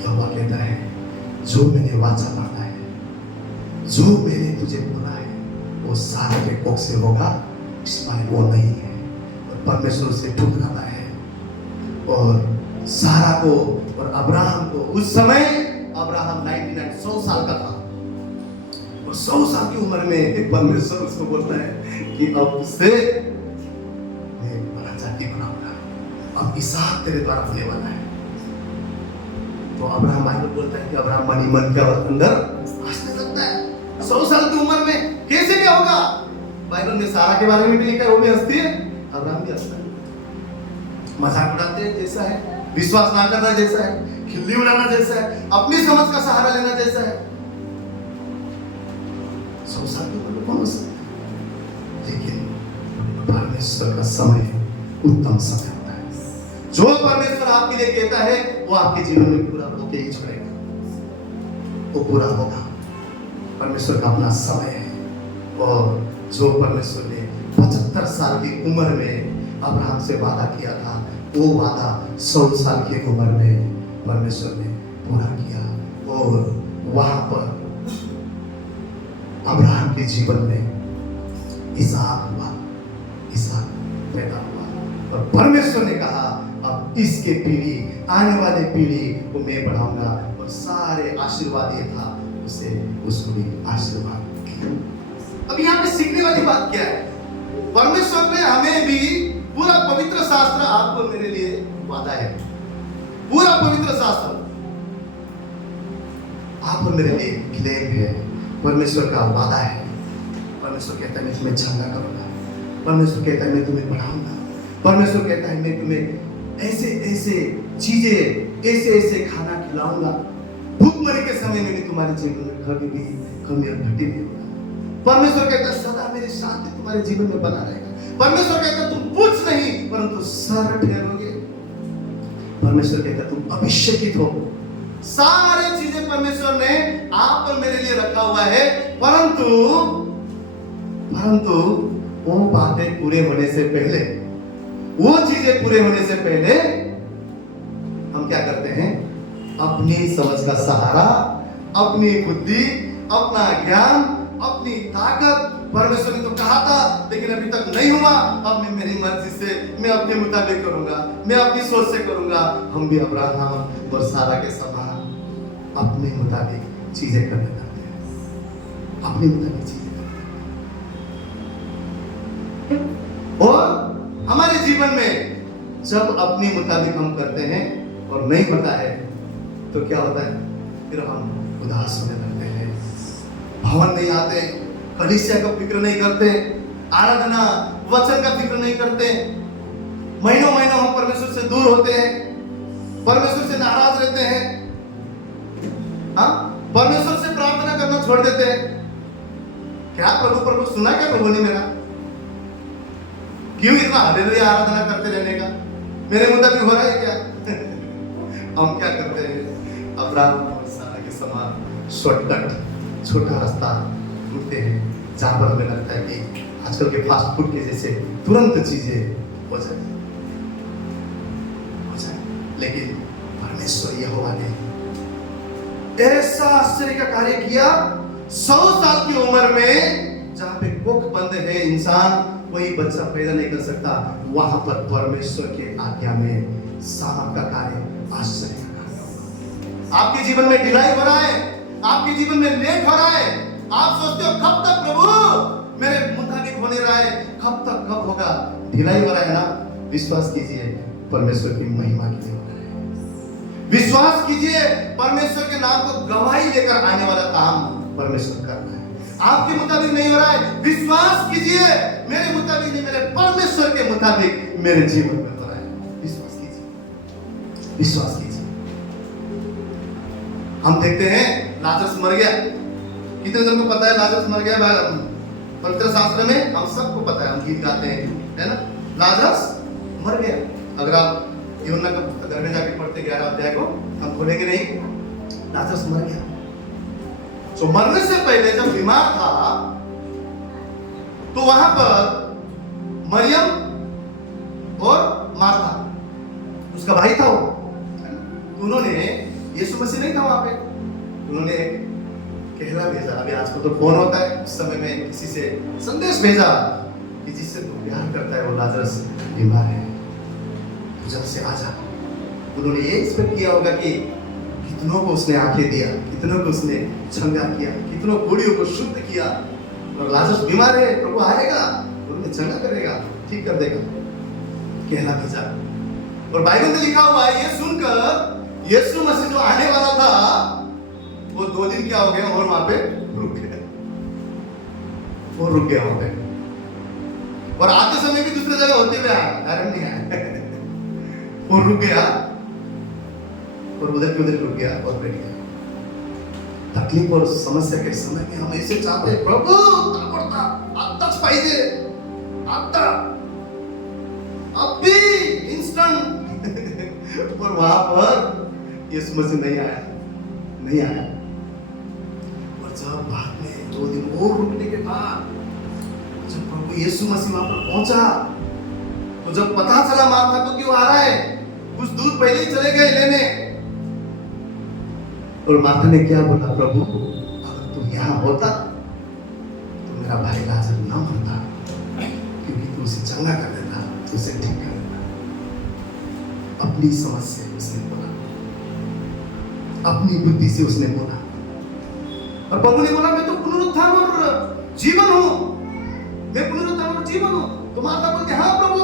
यहोवा कहता है, जो मैंने वाचा माना है, जो मैंने तुझे बोला है, वो सारा के कोख से होगा। इस्माइल वो नहीं है। और परमेश्वर उसे ठुकराता है। और सारा को और अब्राहम को, उस समय अब्राहम 100 साल का था, और 100 साल की उम्र में परमेश्वर उसको बोलता है कि अब उससे मैं बड़ा जाति बनाऊंगा, अब इसहाक तेरे द्वारा होने वाला है। तो अब्राहम बाइबल बोलता है कि अब्राहम मन ही मन क्या अंदर हंसने लगता है। 100 साल की उम्र में कैसे क्या होगा? बाइबल में सारा के बारे में भी लिखा है, वो भी हंसती है, अब्राहम भी हंसता है। मजाक उड़ाते हैं जैसा है, विश्वास ना करना जैसा है, खिल्ली उड़ाना जैसा है, अपनी समझ का सहारा लेना जैसा है। 100 साल की उम्र में कौन हो सकता है? लेकिन परमेश्वर का समय उत्तम समय होता है। जो परमेश्वर आपके लिए कहता है वो आपके जीवन में पूरा होके ही छोड़ेगा, वो पूरा होगा। परमेश्वर का अपना समय है। और जो परमेश्वर ने 75 साल की उम्र में अब्राहम से वादा किया था, वो वादा 100 साल की उम्र में परमेश्वर ने पूरा किया। और वहां पर अब्राहम के जीवन में इसहाक हुआ, इसहाक पैदा हुआ। और परमेश्वर ने कहा अब इसके पीढ़ी, आने वाले पीढ़ी को मैं बढ़ाऊंगा। और सारे आशीर्वाद ये था, उसे उसको भी आशीर्वाद दिया। अब यहाँ पे सीखने वाली बात क्या है? परमेश्वर ने हमें भी पूरा पवित्र शास्त्र आपको मेरे लिए वादा है। पूरा पवित्र शास्त्र आप और मेरे लिए क्लेम है। परमेश्वर का वादा है। परमेश्वर कहता है मैं तुम्हें चंगा करूंगा। परमेश्वर कहता है मैं तुम्हें बढ़ाऊंगा। परमेश्वर कहता है मैं तुम्हें ऐसे ऐसे चीजें, ऐसे ऐसे खाना खिलाऊंगा। भूखमरी के समय में भी तुम्हारे जीवन में कभी भी कमी और घटी नहीं होगा। परमेश्वर कहता है सदा मेरी शांति तुम्हारे जीवन में बना रहेगा। परमेश्वर कहता है तुम पूछ नहीं परंतु सर ठहरोगे। परमेश्वर कहता है तुम अभिषेकित हो। सारे चीजें परमेश्वर ने आप और मेरे लिए रखा हुआ है। परंतु वो बातें पूरे होने से पहले, वो चीजें पूरे होने से पहले हम क्या करते हैं? अपनी समझ का सहारा, अपनी बुद्धि, अपना ज्ञान, अपनी ताकत। परमेश्वर ने तो कहा था लेकिन अभी तक नहीं हुआ, अब मैं मेरी मर्जी से, मैं अपने मुताबिक करूंगा, मैं अपनी सोच से करूंगा। हम भी अब्राहम और सारा के समान अपने मुताबिक चीजें करने लगते हैं। अपने मुताबिक चीजें करते हैं। और हमारे जीवन में जब अपने मुताबिक हम करते हैं और नहीं होता है तो क्या होता है? फिर हम उदास होने लगते हैं, भवन नहीं आते, कलीसिया का फिक्र नहीं करते, आराधना वचन का फिक्र नहीं करते। महीनों महीनों हम परमेश्वर से दूर होते हैं, परमेश्वर से नाराज रहते हैं। हाँ, परमेश्वर से प्रार्थना करना छोड़ देते हैं। क्या प्रभु प्रभु सुना क्या प्रभु ने मेरा? क्यों इतना हालेलुया आराधना करते रहने का? मेरे मुताबिक हो रहा है क्या? हम क्या करते हैं? अब्राहम और सारा के समान शॉर्टकट, छोटा रास्ता ढूंढते हैं जहां पर हमें लगता है कि आजकल के फास्ट फूड के जैसे तुरंत चीजें हो जाए। लेकिन परमेश्वर यहोवा ने ऐसा आश्चर्य का कार्य किया 100 साल की उम्र में, जहां पे कोख बंद है, इंसान कोई बच्चा पैदा नहीं कर सकता, वहां पर परमेश्वर के आज्ञा में सामर्थ का कार्य, आश्चर्य का कार्य होगा। आपके जीवन में ढिलाई हो रहा है, आपके जीवन में लेट हो रहा है। आप सोचते हो कब तक प्रभु मेरे मुताबिक होने रहा है, कब तक, कब होगा? ढिलाई हो रहा है ना? विश्वास कीजिए परमेश्वर की महिमा के लिए हो रहा है। विश्वास कीजिए परमेश्वर के नाम को गवाही लेकर आने वाला काम परमेश्वर कर रहा है। आपके मुताबिक नहीं हो रहा है, विश्वास कीजिए मेरे मुताबिक नहीं, मेरे परमेश्वर के मुताबिक मेरे जीवन में हो रहा है। विश्वास कीजिए, विश्वास कीजिए। हम देखते हैं लाजरस मर गया। कितने जन को पता है लाजरस मर गया? पवित्र शास्त्र में हम सबको पता है, हम गीत गाते हैं, है ना? लाजरस मर गया। अगर आप यूहन्ना का घर में जाके पढ़ते 11 अध्याय को, हम खोलेंगे नहीं। लाजरस मर गया। तो मरने से पहले जब बीमार था तो वहां पर मरियम और मार्था, उसका भाई था वो, उन्होंने, यीशु मसीह नहीं था वहां पे, उन्होंने कहला भेजा। अभी आजकल तो फोन होता है, उस समय में किसी से संदेश भेजा कि जिससे तू प्यार करता है वो लाजरस बीमार है, तू जल्द से आ जा। उन्होंने ये एक्सपेक्ट किया होगा कि कितनों को उसने आंखें दिया, कितनों को उसने चंगा किया, कितनों बूढ़ियों को शुद्ध किया, और लाजरस बीमार है, प्रभु आएगा, उन्हें चंगा करेगा, ठीक कर देगा। कहला भेजा। और बाइबल में लिखा हुआ है, ये सुनकर यीशु मसीह जो आने वाला था वो 2 दिन क्या हो गया और वहां पे रुक गया, वो रुक गया वहां पे। और आते समय भी दूसरे जगह होते हुए आया, डायरेक्ट नहीं आया, वो रुक गया और उधर के उधर रुक गया और बैठ गया। तकलीफ और समस्या के समय में हम ऐसे चाहते हैं, प्रभु आत्ताच पाहिजे, आत्ता, अभी इंस्टेंट। और वहां पर यीशु मसीह नहीं आया, नहीं आया। और जब बाद में और रुकने के बाद जब प्रभु यीशु मसीह वहां पर पहुंचा, तो जब पता चला मार्था को क्यों आ रहा है, कुछ दूर पहले ही चले गए लेने। और मार्था ने क्या बोला, प्रभु अगर तू यहाँ होता तो मेरा भाई लाजर ना मरता, क्योंकि तू उसे चंगा कर देता, तू उसे ठीक कर देता। अपनी समझ से उसने बोला, अपनी बुद्धि से उसने बोला। और प्रभु ने बोला, मैं तो पुनरुत्थान और जीवन हूं, मैं पुनरुत्थान और जीवन हूं। तो माता बोलती, हाँ प्रभु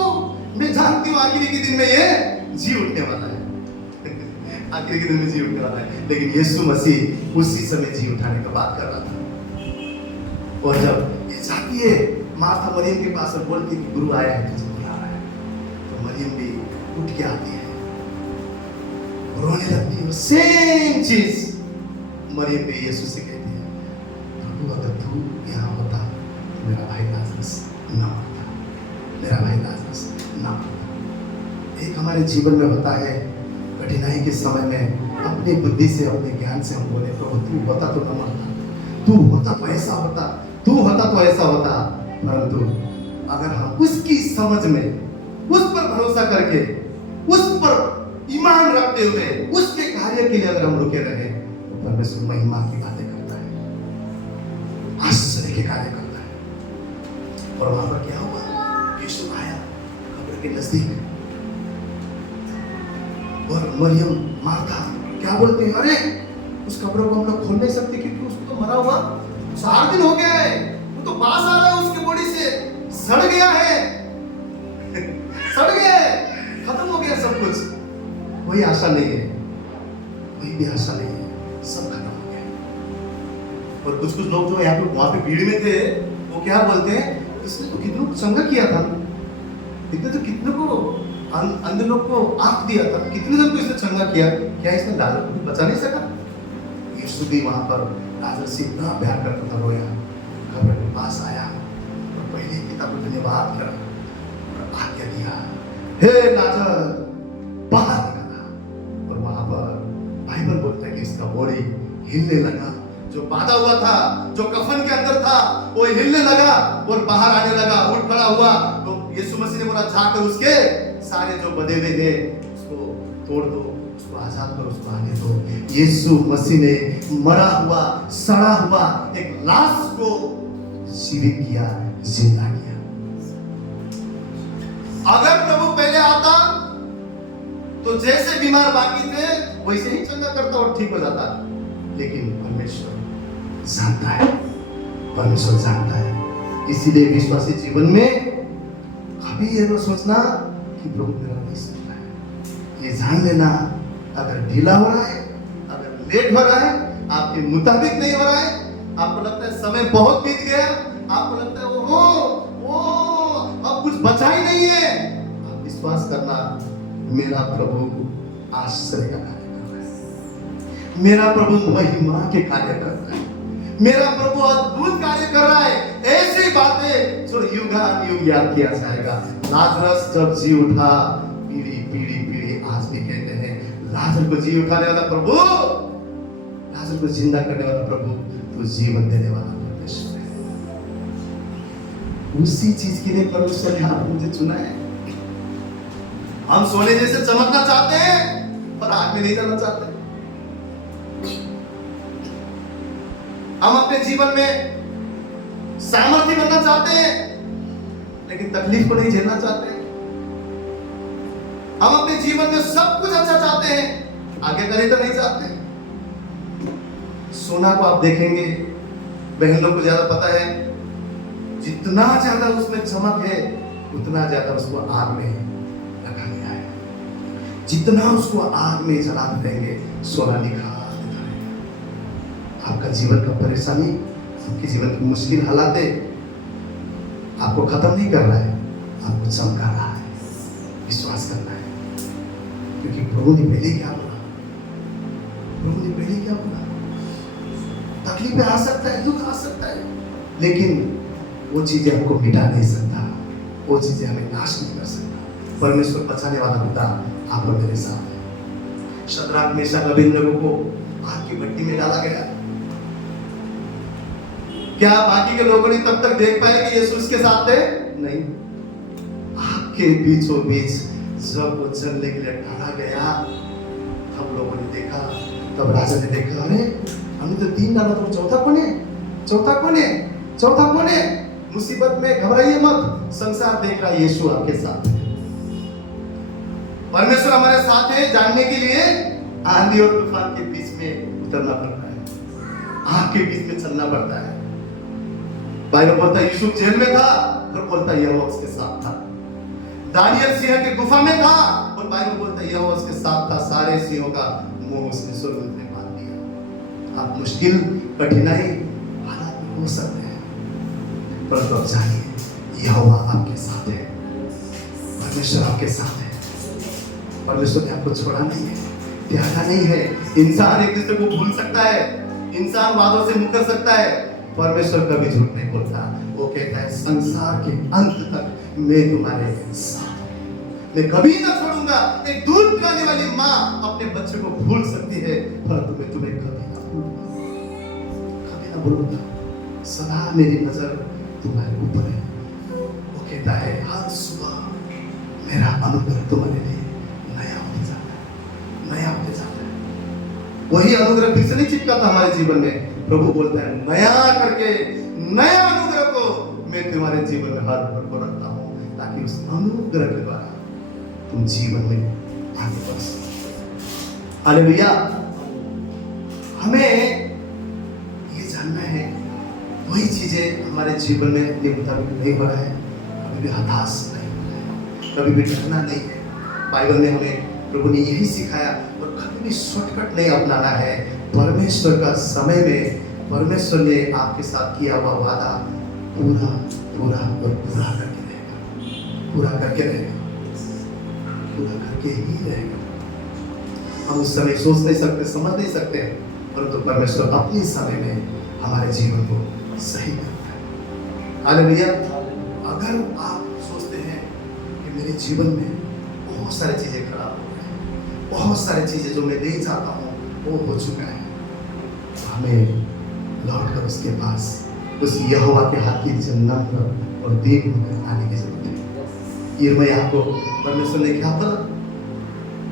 मैं जानती हूँ आखिरी के दिन में ये जी उठने वाला है। आखिरी के दिन में जी उठने वाला है। लेकिन यीशु मसीह उसी समय जी उठाने का बात कर रहा था। और जब ये जाती है मार्था मरियम के पास और बोलती है कि गुरु आया है, तुझे बुला रहा है, तो मरियम भी उठ के आती है, रोने लगती है। सेम चीज मरियम भी यीशु से कहती है, प्रभु अगर तू यहाँ होता तो मेरा भाई लाजरस ना मरता, मेरा भाई लाजरस ना मरता। एक हमारे जीवन में होता है, कठिनाई के समय में अपनी बुद्धि से, अपने ज्ञान से हम बोले, प्रभु तू होता तो ना मरता, तू होता तो ऐसा होता, तू होता तो ऐसा होता। परंतु अगर हम उसकी समझ में, उस पर भरोसा करके, उस पर ईमान रखते हुए उसके कार्य के लिए अगर हम रुके रहे, तो परमेश्वर महिमा की बातें करता है, आश्चर्य के कार्य करता है। और वहां पर क्या हुआ, यीशु आया कब्र के नजदीक, और मरियम मार्था क्या बोलते हैं, अरे उस कब्र को हम लोग खोल नहीं सकते, क्योंकि उसको तो मरा हुआ 4 दिन हो गया है, वो तो बास आ रहा है उसकी बॉडी से, सड़ गया है सड़ गया है, खत्म हो गया सब कुछ, कोई आशा नहीं है, कोई भी आशा नहीं है, सब खत्म हो गया। और कुछ लोग जो यहाँ पे वहां पे भीड़ में थे, वो क्या बोलते हैं, इसने तो कितनों को चंगा किया था, इसने तो कितनों को अंधे लोग को आंख दिया था, कितने जन को इसने चंगा किया, क्या इसने लाजर को भी बचा नहीं सका? यीशु भी वहां पर लाजर से इतना प्यार करता था, रोया, कब्र के पास आया और पहले पिता को धन्यवाद करा और आज्ञा दिया, हे लाजर बाहर निकला। और वहां पर बाइबल बोलता है कि इसका बॉडी हिलने लगा, जो बांधा हुआ था, जो कफन के अंदर था, वो हिलने लगा और बाहर आने लगा, उठ खड़ा हुआ। तो यीशु मसीह ने बोला, जाकर उसके सारे जो बंधे हुए थे उसको तोड़ दो, उसको आजाद करो, उसको आने दो। यीशु मसीह ने मरा हुआ, सड़ा हुआ एक लाश को जीवित किया, जिंदा किया। अगर प्रभु पहले आता तो जैसे बीमार बाकी थे वैसे ही चंगा करता और ठीक हो जाता, लेकिन परमेश्वर जानता है, परमेश्वर जानता है। इसीलिए विश्वासी जीवन में कभी ये न सोचना कि प्रभु मेरा नहीं सुनता है। ये जान लेना, अगर ढीला हो रहा है, अगर लेट हो रहा है, आपके मुताबिक नहीं हो रहा है, आपको लगता है समय बहुत बीत गया, आपको लगता है वो अब कुछ बचा ही नहीं है, आप विश्वास करना, मेरा प्रभु आश्चर्य का कार्य कर रहा है, मेरा प्रभु महिमा के कार्य कर रहा है, मेरा प्रभु अद्भुत कार्य कर रहा है। ऐसी बातें जो युगानुयुग याद किया जाएगा। लाजरस जब जी उठा, पीढ़ी पीढ़ी पीढ़ी आज भी कहते हैं, लाजर को जी उठाने वाला प्रभु, लाजर को जिंदा करने वाला प्रभु, तो जीवन देने वाला परमेश्वर है। उसी चीज के लिए परमेश्वर ने आप मुझे चुना है। हम सोने जैसे चमकना चाहते हैं पर आग में नहीं जाना चाहते। हम अपने जीवन में सामर्थ्य बनना चाहते हैं लेकिन तकलीफ को नहीं झेलना चाहते। हम अपने जीवन में सब कुछ अच्छा चाहते हैं, आगे का नहीं तो नहीं चाहते। सोना को आप देखेंगे, बहन लोग को ज्यादा पता है, जितना ज्यादा उसमें चमक है उतना ज्यादा उसको आग में रखा गया है। जितना उसको आग में जला देंगे सोना निखार देता रहेगा। आपका जीवन का परेशानी, आपके जीवन की मुश्किल हालातें आपको खत्म नहीं कर रहा है, आपको चमका रहा है। विश्वास करना है, क्योंकि प्रभु ने पहले क्या बोला, प्रभु ने पहले क्या बोला। तकलीफें आ सकता है, दुख आ सकता है, लेकिन वो चीजें हमको मिटा नहीं सकता, वो चीजें हमें नाश नहीं कर सकता। परमेश्वर बचाने वाला पिता आप और मेरे साथ है। शद्रक मेशक अबेदनगो को आग की भट्टी में डाला गया, क्या बाकी के लोगों ने तब तक देख पाए कि यीशु उसके साथ थे? नहीं। आपके बीचों बीच जब वो चलने के लिए खड़ा गया, हम लोगों ने देखा, तब राजा ने देखा, अरे हमने तो 3 डाला, तो चौथा कौन है? चौथा कौन है? चौथा कौन है? मुसीबत में घबराइए मत, संसार देख रहा है यीशु आपके साथ है। परमेश्वर हमारे साथ है जानने के लिए आंधी और तूफान के बीच में उतरना पड़ता है, आग के बीच में चलना पड़ता है। बाइबल बोलता है यीशु जेल में था और बोलता है यहोवा उसके साथ था। दानियल सिंह के गुफा में था और बाइबल बोलता है यहोवा उसके साथ था। सारे सिंहों का मुंह उसने स्वर्गदूत ने बांध दिया। आप मुश्किल कठिनाई हालात में हो सकते हैं, परंतु आप जानिए यहोवा आपके साथ है, परमेश्वर आपके साथ है। परमेश्वर ने आपको छोड़ा नहीं है, त्यागा नहीं है। इंसान एक दूसरे को भूल सकता है, इंसान वादों से मुकर सकता है, परमेश्वर कभी झूठ नहीं बोलता। वो कहता है संसार के अंत तक मैं तुम्हारे साथ हूं, मैं कभी ना छोड़ूंगा। एक दूध पिलाने वाली माँ अपने बच्चे को भूल सकती है, परंतु मैं तुम्हें कभी ना भूलूंगा, कभी ना भूलूंगा। सदा मेरी नजर तुम्हारे ऊपर है। वो कहता है हर सुबह मेरा अनुग्रह तुम्हारे लिए नया होते जाता है, नया होते जाता है। वही अनुग्रह फिर से नहीं चिपकाता हमारे जीवन में। प्रभु बोलता है नया करके नया अनुग्रह को मैं तुम्हारे जीवन में हर पल को रखता हूं, ताकि उस अनुग्रह के द्वारा तुम जीवन में आगे बढ़ सको। हालेलुया। हमें ये जानना है वही चीजें हमारे जीवन में अपने मुताबिक नहीं हो रहा है, कभी भी हताश नहीं होना है, कभी भी डरना नहीं है। बाइबल में हमें प्रभु ने यही सिखाया, और कभी भी शॉर्टकट नहीं अपनाना है। परमेश्वर का समय में परमेश्वर ने आपके साथ किया हुआ वादा पूरा पूरा और पूरा करके रहेगा, पूरा करके रहेगा, पूरा करके ही रहेगा। हम उस समय सोच नहीं सकते, समझ नहीं सकते, परंतु परमेश्वर अपने समय में हमारे जीवन को सही करता है। हालेलुया। अगर आप सोचते हैं कि मेरे जीवन में बहुत सारी चीजें खराब हो गई हैं, बहुत सारी चीजें जो मैं नहीं चाहता हूँ वो हो चुका है, तो हमें लौटकर उसके पास उस यहोवा के हाथ की जन्नत और देख होकर आने की जरूरत है। यिर्मयाह को परमेश्वर ने क्या बोला,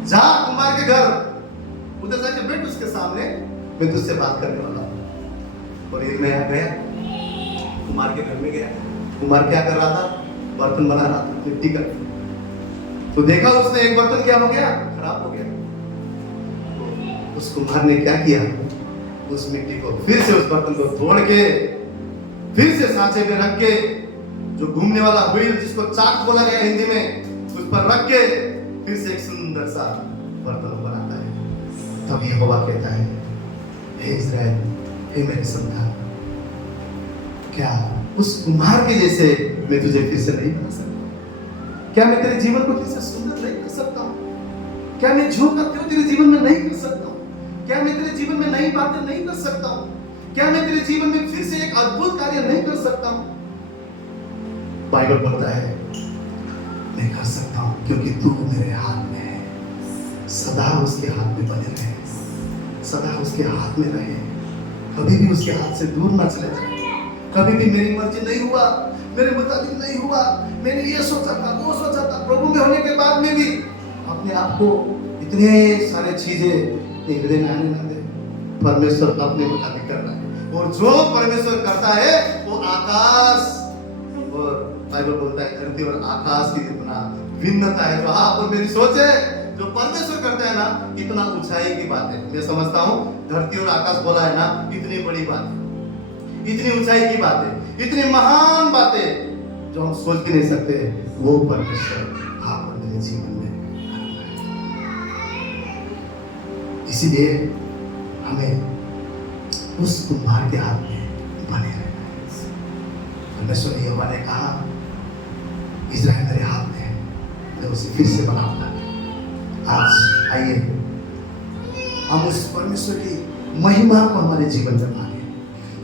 जा कुमार के घर, उधर जाके बैठ उसके सामने, मैं तुझसे बात करने वाला हूँ। और यिर्मयाह गया, कुमार के घर में गया। कुमार क्या कर रहा था? बर्तन बना रहा था मिट्टी का। तो देखा उसने एक बर्तन क्या हो गया? खराब हो गया। उस कुम्हार ने क्या किया? उस मिट्टी को फिर से, उस बर्तन को तोड़ के फिर से सांचे में रख के, जो घूमने वाला व्हील जिसको चाक बोला गया हिंदी में, उस पर रख के फिर से एक सुंदर सा बर्तन बनाता है। तब यहोवा कहता है, हे इस्राएल, हे मेरे संतान, क्या उस कुम्हार के जैसे मैं तुझे फिर से नहीं बना सकता? क्या मैं तेरे जीवन को फिर से सुंदर नहीं कर सकता हूँ? क्या मैं जो करते हो तेरे जीवन में नहीं कर सकता हूँ? क्या मैं तेरे जीवन में नई बातें नहीं कर सकता हूँ? क्या मैं तेरे जीवन में फिर से एक अद्भुत कार्य नहीं कर सकता हूँ? बाइबल बोलता है मैं कर सकता हूँ, क्योंकि तू मेरे हाथ में है। सदा उसके हाथ में बने रहे, सदा उसके हाथ में रहे, कभी भी उसके हाथ से दूर ना चले जाए। कभी भी मेरी मर्जी नहीं हुआ, मेरे मुताबिक नहीं हुआ, मैंने ये सोचा था, वो सोचा था, प्रभु में होने के बाद में भी अपने आप को इतने सारे चीजें हृदय में आने ना दे। परमेश्वर अपने मुताबिक कर रहा है, और जो परमेश्वर करता है वो आकाश, और बाइबल बोलता है धरती और आकाश की जितना भिन्नता है, जो आप और मेरी सोच है, जो परमेश्वर करता है ना, इतना ऊंचाई की बात है। मैं समझता हूँ धरती और आकाश बोला है ना, इतनी बड़ी बात है, इतनी ऊंचाई की बात है, इतनी महान बातें जो हम सोच भी नहीं सकते, वो परमेश्वर आप और मेरे जीवन में। इसीलिए हमें उस कुम्हार के हाथ में बने रहना है। परमेश्वर ने यहोवा ने कहा, इस्राएल मेरे हाथ में है, मैं उसे फिर से बनाऊंगा। आज आइए हम उस परमेश्वर की महिमा को हमारे जीवन में मांगे,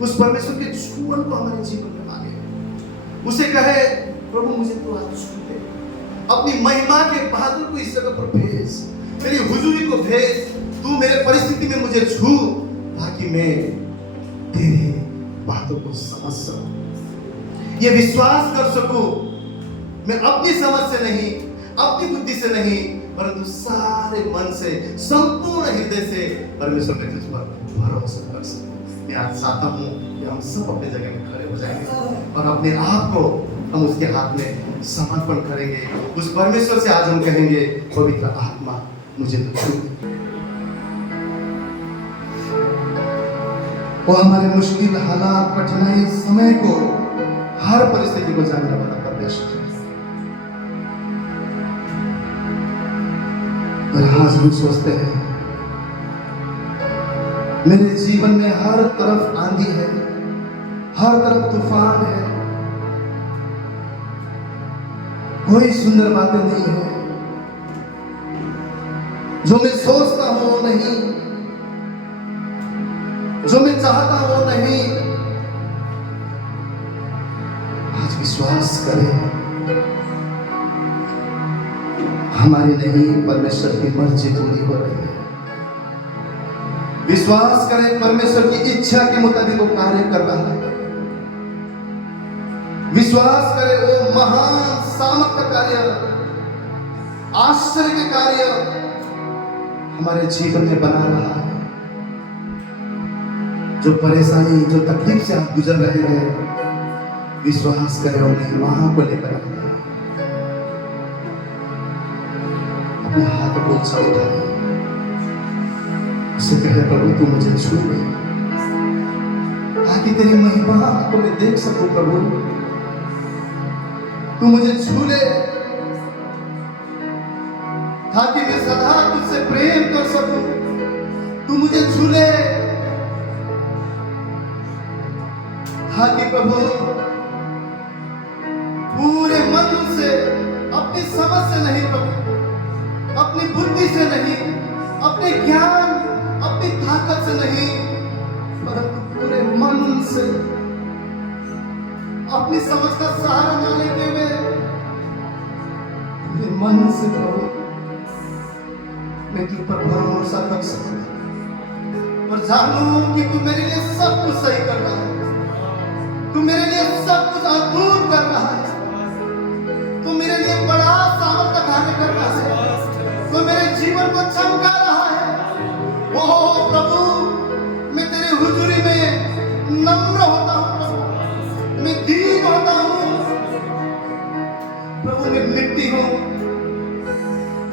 उस परमेश्वर के छूवन को हमारे जीवन में मांगे। उसे कहे, प्रभु मुझे तू आज छू दे, अपनी महिमा के बादल को इस जगह पर भेज, मेरी हुजूरी को भेज, तू मेरे परिस्थिति में मुझे छू, ताकि मैं तेरे बातों को समझ सकूं, ये विश्वास कर सकूं, मैं अपनी समझ से नहीं, अपनी बुद्धि से नहीं, परंतु सारे मन से, संपूर्ण हृदय से परमेश्वर के तुझ पर भरोसा कर सकूं। मैं आज चाहता हूं कि हम सब अपने जगह में खड़े हो जाएंगे और अपने आप को हम उसके हाथ में समर्पण करेंगे। उस परमेश्वर से आज हम कहेंगे, पवित्र आत्मा मुझे तो छू। वो हमारे मुश्किल हालात, कठिनाई, समय को, हर परिस्थिति को जानने वाला परमेश्वर है। और आज हम सोचते हैं मेरे जीवन में हर तरफ आंधी है, हर तरफ तूफान है, कोई सुंदर बातें नहीं है, जो मैं सोचता हूं वो नहीं, जो मैं चाहता हूं वो नहीं। आज विश्वास करें, हमारी नहीं परमेश्वर की मर्जी पूरी हो रही है। विश्वास करें, परमेश्वर की इच्छा के मुताबिक वो कार्य कर रहा है। विश्वास करें, वो महान सामर्थ्य कार्य, आश्चर्य के कार्य हमारे जीवन में बना रहा है। जो परेशानी, जो तकलीफ से आप गुजर रहे हैं, विश्वास करें, उन्हें वहां को लेकर आए। अपने हाथ को उठाए, उससे कहे, प्रभु तू मुझे छू ले, ताकि तेरी महिमा को मैं देख सकूं। प्रभु तू मुझे छू ले, ताकि मैं सदा तुझसे प्रेम कर सकूं। तू मुझे छू ले, ताकि प्रभु पूरे मन से, अपनी समझ से नहीं प्रभु, अपनी बुद्धि से नहीं, अपने ज्ञान, अपनी ताकत से नहीं, परंतु पूरे मन से, अपनी समझ का सहारा ना लेते हुए पूरे मन से प्रभु मैं तुझ पर भरोसा कर सकूं और जानूं कि तू मेरे लिए सब कुछ सही कर रहा है, तू मेरे लिए सब कुछ अद्भुत कर रहा है, तू मेरे लिए बड़ा सामर्थ्य कार्य कर रहा है, तू मेरे जीवन को चमका रहा है। ओ प्रभु, मैं तेरे हुजूरी में नम्र होता हूँ प्रभु, मैं दीन होता हूँ प्रभु, मैं मिट्टी हूँ,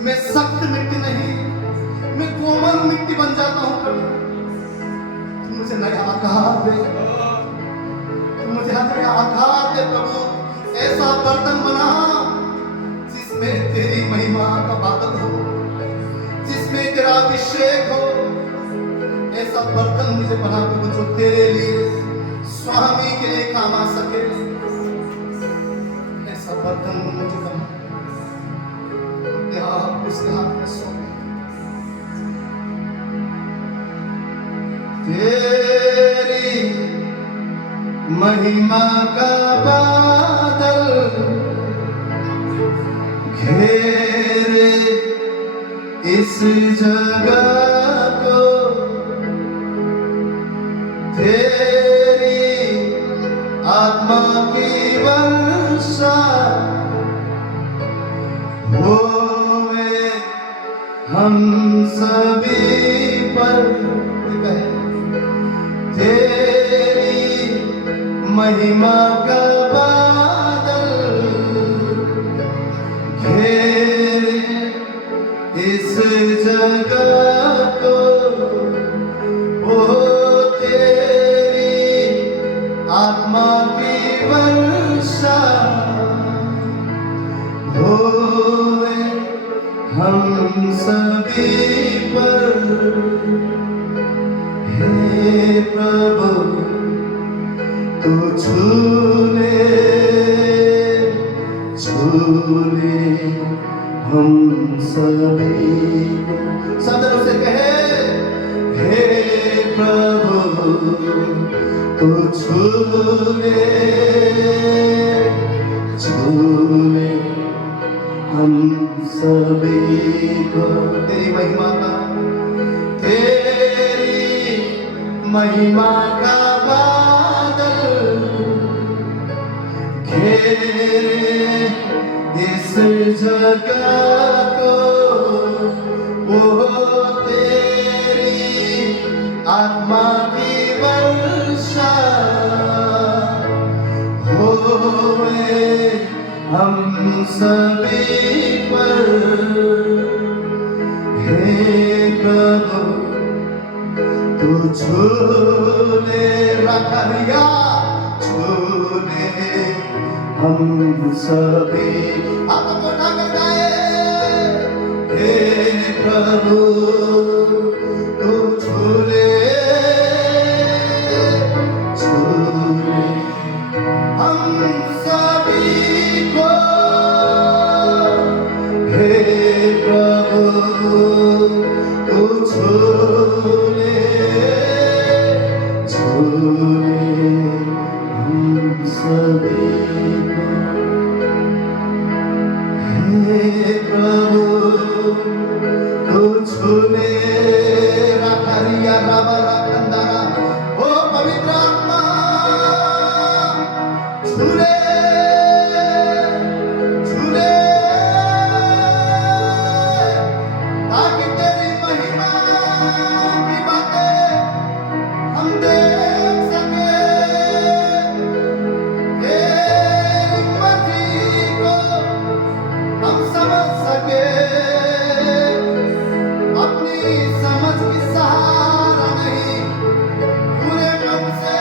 मैं सख्त मिट्टी नहीं, मैं कोमल मिट्टी बन जाता हूँ प्रभु। तू मुझे नया आकार दे, तू मुझे नया आकार दे प्रभु। ऐसा बर्तन बना जिसमें तेरी महिमा का बादल हो, जिसमें तेरा अभिषेक हो। ऐसा बर्तन मुझे बना प्रभु, जो तेरे लिए, स्वामी के लिए काम आ सके। ऐसा बर्तन मुझे बना, अपने आप उसके हाथ में सौंप। तेरी महिमा का बादल घेरे इस जगह को, तेरी आत्मा की वर्षा होवे हम सभी पर। तेरी महिमा का बादल घेरे इस जगह को, ओ तेरी आत्मा की वर्षा होवे हम सभी पर। हे प्रभु तू छू ले हम सभी को। सदन से कहे, हे प्रभु तू छू ले हम सभी को। तेरी महिमा का बादल घेरे इस जगह को, वो तेरी आत्मा की वर्षा होए हम सभी पर। हे प्रभु तू झूले रखिया, झूले हम सभी। हाथ को उठाकर गाए, हे प्रभु तू झूले, झूले हम सभी को। हे प्रभु तू झूले, झूले हम सभी को। हे प्रभु तू झूले रखरिया रबा रखंदारा, ओ पवित्र आत्मा झूले, झूले ताकि तेरी महिमा की बातें हम देख सके, तेरी मर्जी को हम समझ सके। अपनी समझ की सहारा नहीं, पूरे मन से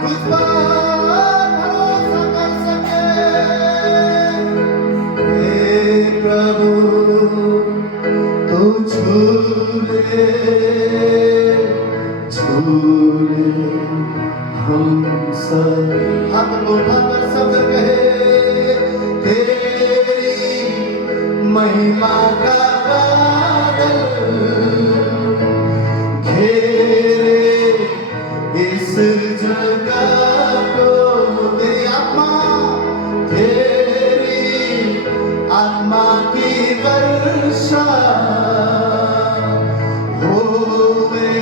तुझ पर भरोसा कर सके। हे प्रभु तू झूले, झूले हम सब। हाथ को उठाकर शब्द कहे, तेरी महिमा का बादल घेरे इस जगह को। तेरी आत्मा, तेरी आत्मा की वर्षा होवे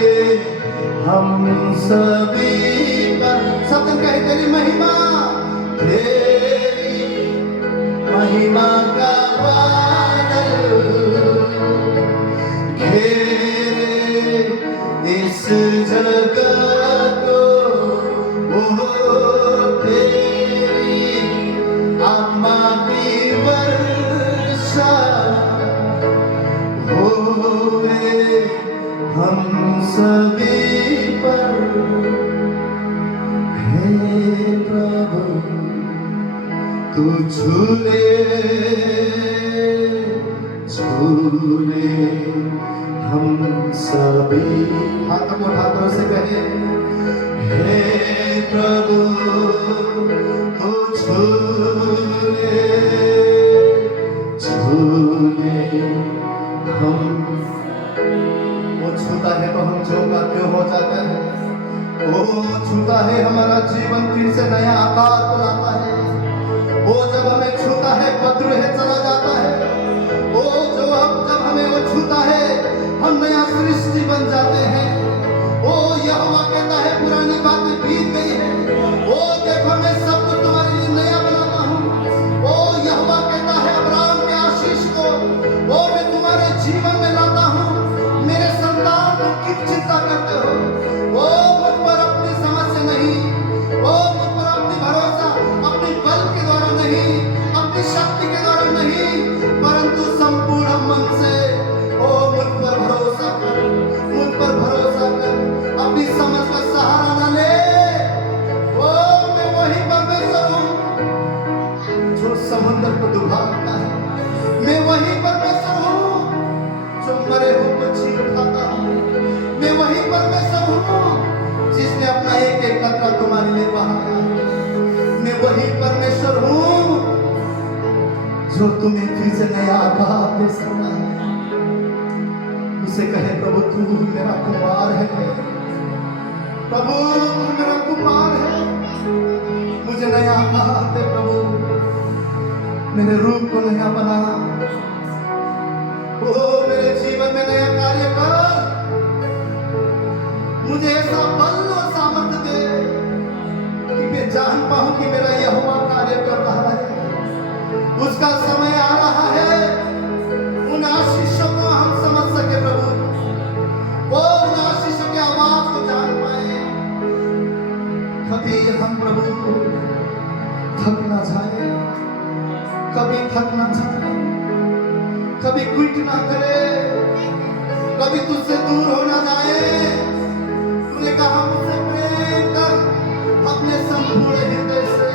हम सभी पर। शब्द कहे, तेरी महिमा, तेरी महिमा का बादल घेरे इस जगह को, वो तेरी आत्मा की वर्षा होवे हम सभी पर। हे प्रभु तू झूले, झूले हम सभी। हाथ को हाथों से कहे, हे प्रभु तू झूले, झूले हम। वो छूता है तो हम झोंका क्यों हो जाते हैं, वो छूता है हमारा जीवन फिर से नया आकार बुलाता है। वो जब हमें छूता है बद्रुह चला जाता है। वो जब हमें वो छूता है हम नया सृष्टि बन जाते हैं। वो यहोवा कहता है पुरानी बातें बीत गई है, वो देखो मैं सब कुछ तुम्हारे लिए नया बनाता हूँ। वो यहोवा कहता है अब्राहम के आशीष को वो मैं तुम्हारे जीवन में लाता हूँ। मेरे संतान को किस चिंता करते हो, वो मुझ पर अपनी समझ से नहीं, वो मुझ पर अपनी भरोसा अपनी बल के द्वारा नहीं, अपनी शक्ति के द्वारा नहीं, परंतु संपूर्ण मन से ओ मुझ पर भरोसा कर, मुझ पर भरोसा कर। अपनी समझ का सहारा न ले। ओ मैं वही परमेश्वर हूँ जो समुद्र को डुबाता है। मैं वही परमेश्वर हूँ जो मरे हुए को जी उठाता हूँ। मैं वही परमेश्वर हूँ जिसने अपना एक एक कतरा तुम्हारे लिए बहाया। मैं वही परमेश्वर हूँ जो तुम्हें फिर से नया आकार दे सकता है। उसे कहे प्रभु तू मेरा कुमार है, प्रभु तू मेरा कुमार है, मुझे नया आकार दे प्रभु, मेरे रूप को नया बना। ओ मेरे जीवन में नया कार्य कर, मुझे ऐसा बल और सामर्थ्य दे कि मैं मैं जान पाऊं कि मेरा यहोवा कार्य कर रहा है, उसका समय आ रहा है। उन आशीषों को हम समझ सके प्रभु, वो उन आशीषों की आवाज को जान पाए। कभी हम प्रभु थक ना जाए, कभी थक ना जाए, कभी क्विट ना करे, कभी तुझसे दूर हो ना जाए। तूने कहा मुझसे प्रेम कर अपने संपूर्ण हृदय से।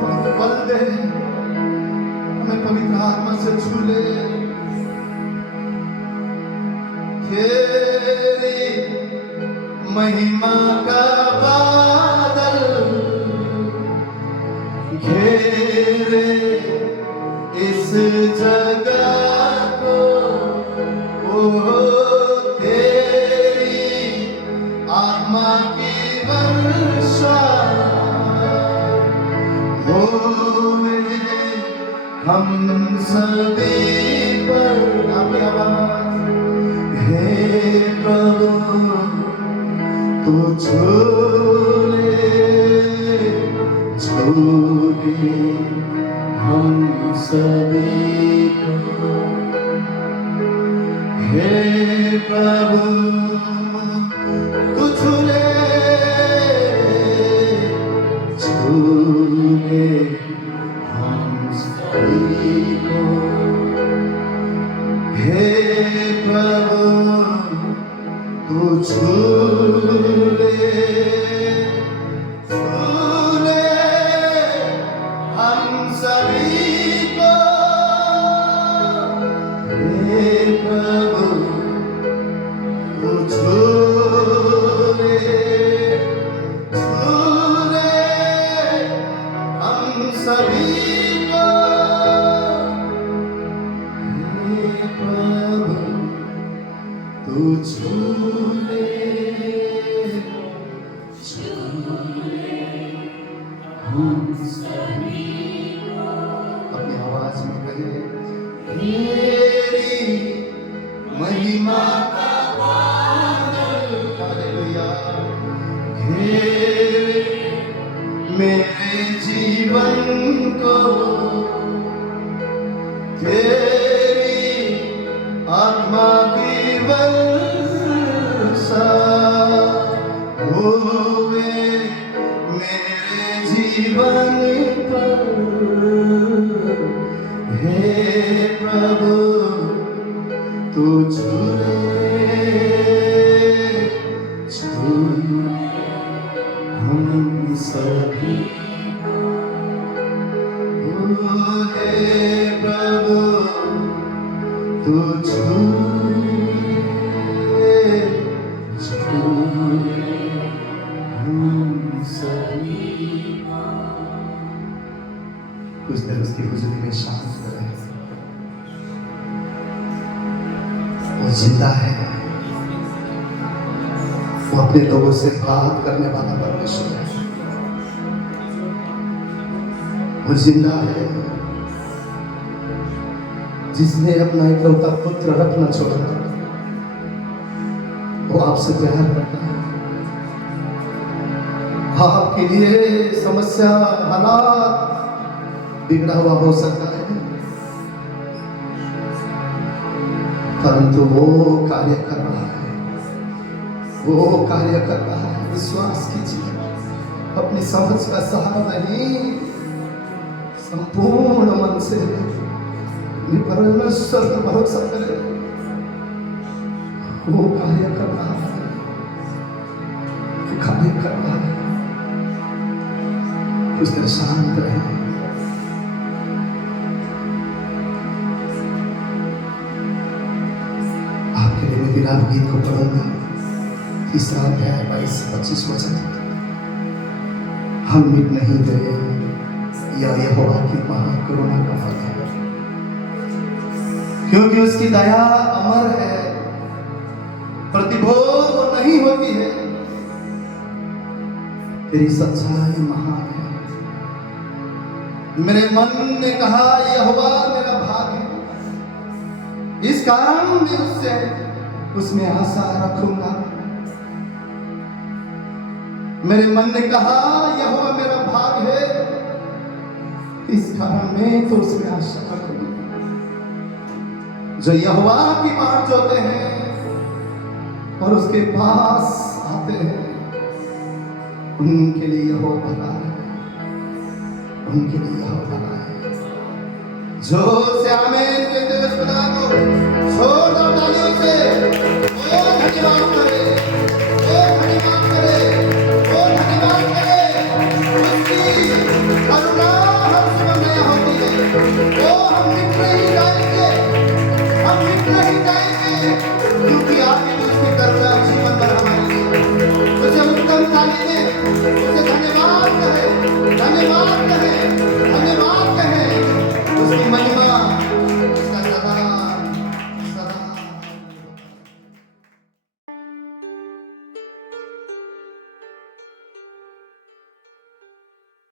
हमें बल दे, हमें पवित्र आत्मा से छू ले। तेरी महिमा का बादल घेरे इस जगह को, ओ तेरी आत्मा की वर्षा होवे हम सभी पर। आपकी आवाज, हे प्रभु तू छूले छूले हम सभी को। हे प्रभु तू छूले छूले हम सभी को। हे प्रभु तू छूले छूले हम सभी को। हे प्रभु तू छूले छूले हम सभी को। हे प्रभु तू छूले छूले हम सभी को। अपनी आवाज में कहे, तेरी महिमा का बादल हालेलुया घेरे मेरे जीवन को। तेरी आत्मा की वर्षा होवे मेरे जीवन पर। हे प्रभु तू छूले छूले हम सभी को। हे प्रभु तू छूले छूले हम सभी को। कुछ देर उसकी हुजूरी में शांत रहे। वो जिंदा है, वो अपने लोगों से बात करने वाला परमेश्वर है। वो जिंदा है, जिसने अपना इकलौता पुत्र रखना छोड़ा। वो आपसे प्यार करता है। आपके लिए समस्या हालात बिगड़ा हुआ हो सकता है, परंतु वो कार्य कर रहा है, वो कार्य कर रहा है। विश्वास कीजिए, अपनी समझ का सहारा नहीं, संपूर्ण मन से परमेश्वर पर भरोसा करें। वो कार्य कर रहा है, वो कार्य कर रहा है। कुछ देर शांत रहे। आपके लिए मैं विलाप गीत को पढ़ूंगा, 3 अध्याय 22 से 25 वचन। हम मिट नहीं गए, यह यहोवा की महाकरुणा का फल है, क्योंकि उसकी दया अमर है, प्रतिभोर वो नहीं होती है। तेरी सच्चाई महान है। मेरे मन ने कहा यहोवा मेरा भाग है, इस कारण मैं उसमें आशा रखूंगा। मेरे मन ने कहा यहोवा मेरा भाग है, इस कारण मैं तो उसमें आशा करूंगी। जो यहोवा की बाट जोते हैं और उसके पास आते हैं, उनके लिए यहोवा भला है, उनके लिए यहोवा भला है। जोर से आमीन कहते हुए खुदा को जोरदार तालियों से धन्यवाद करें।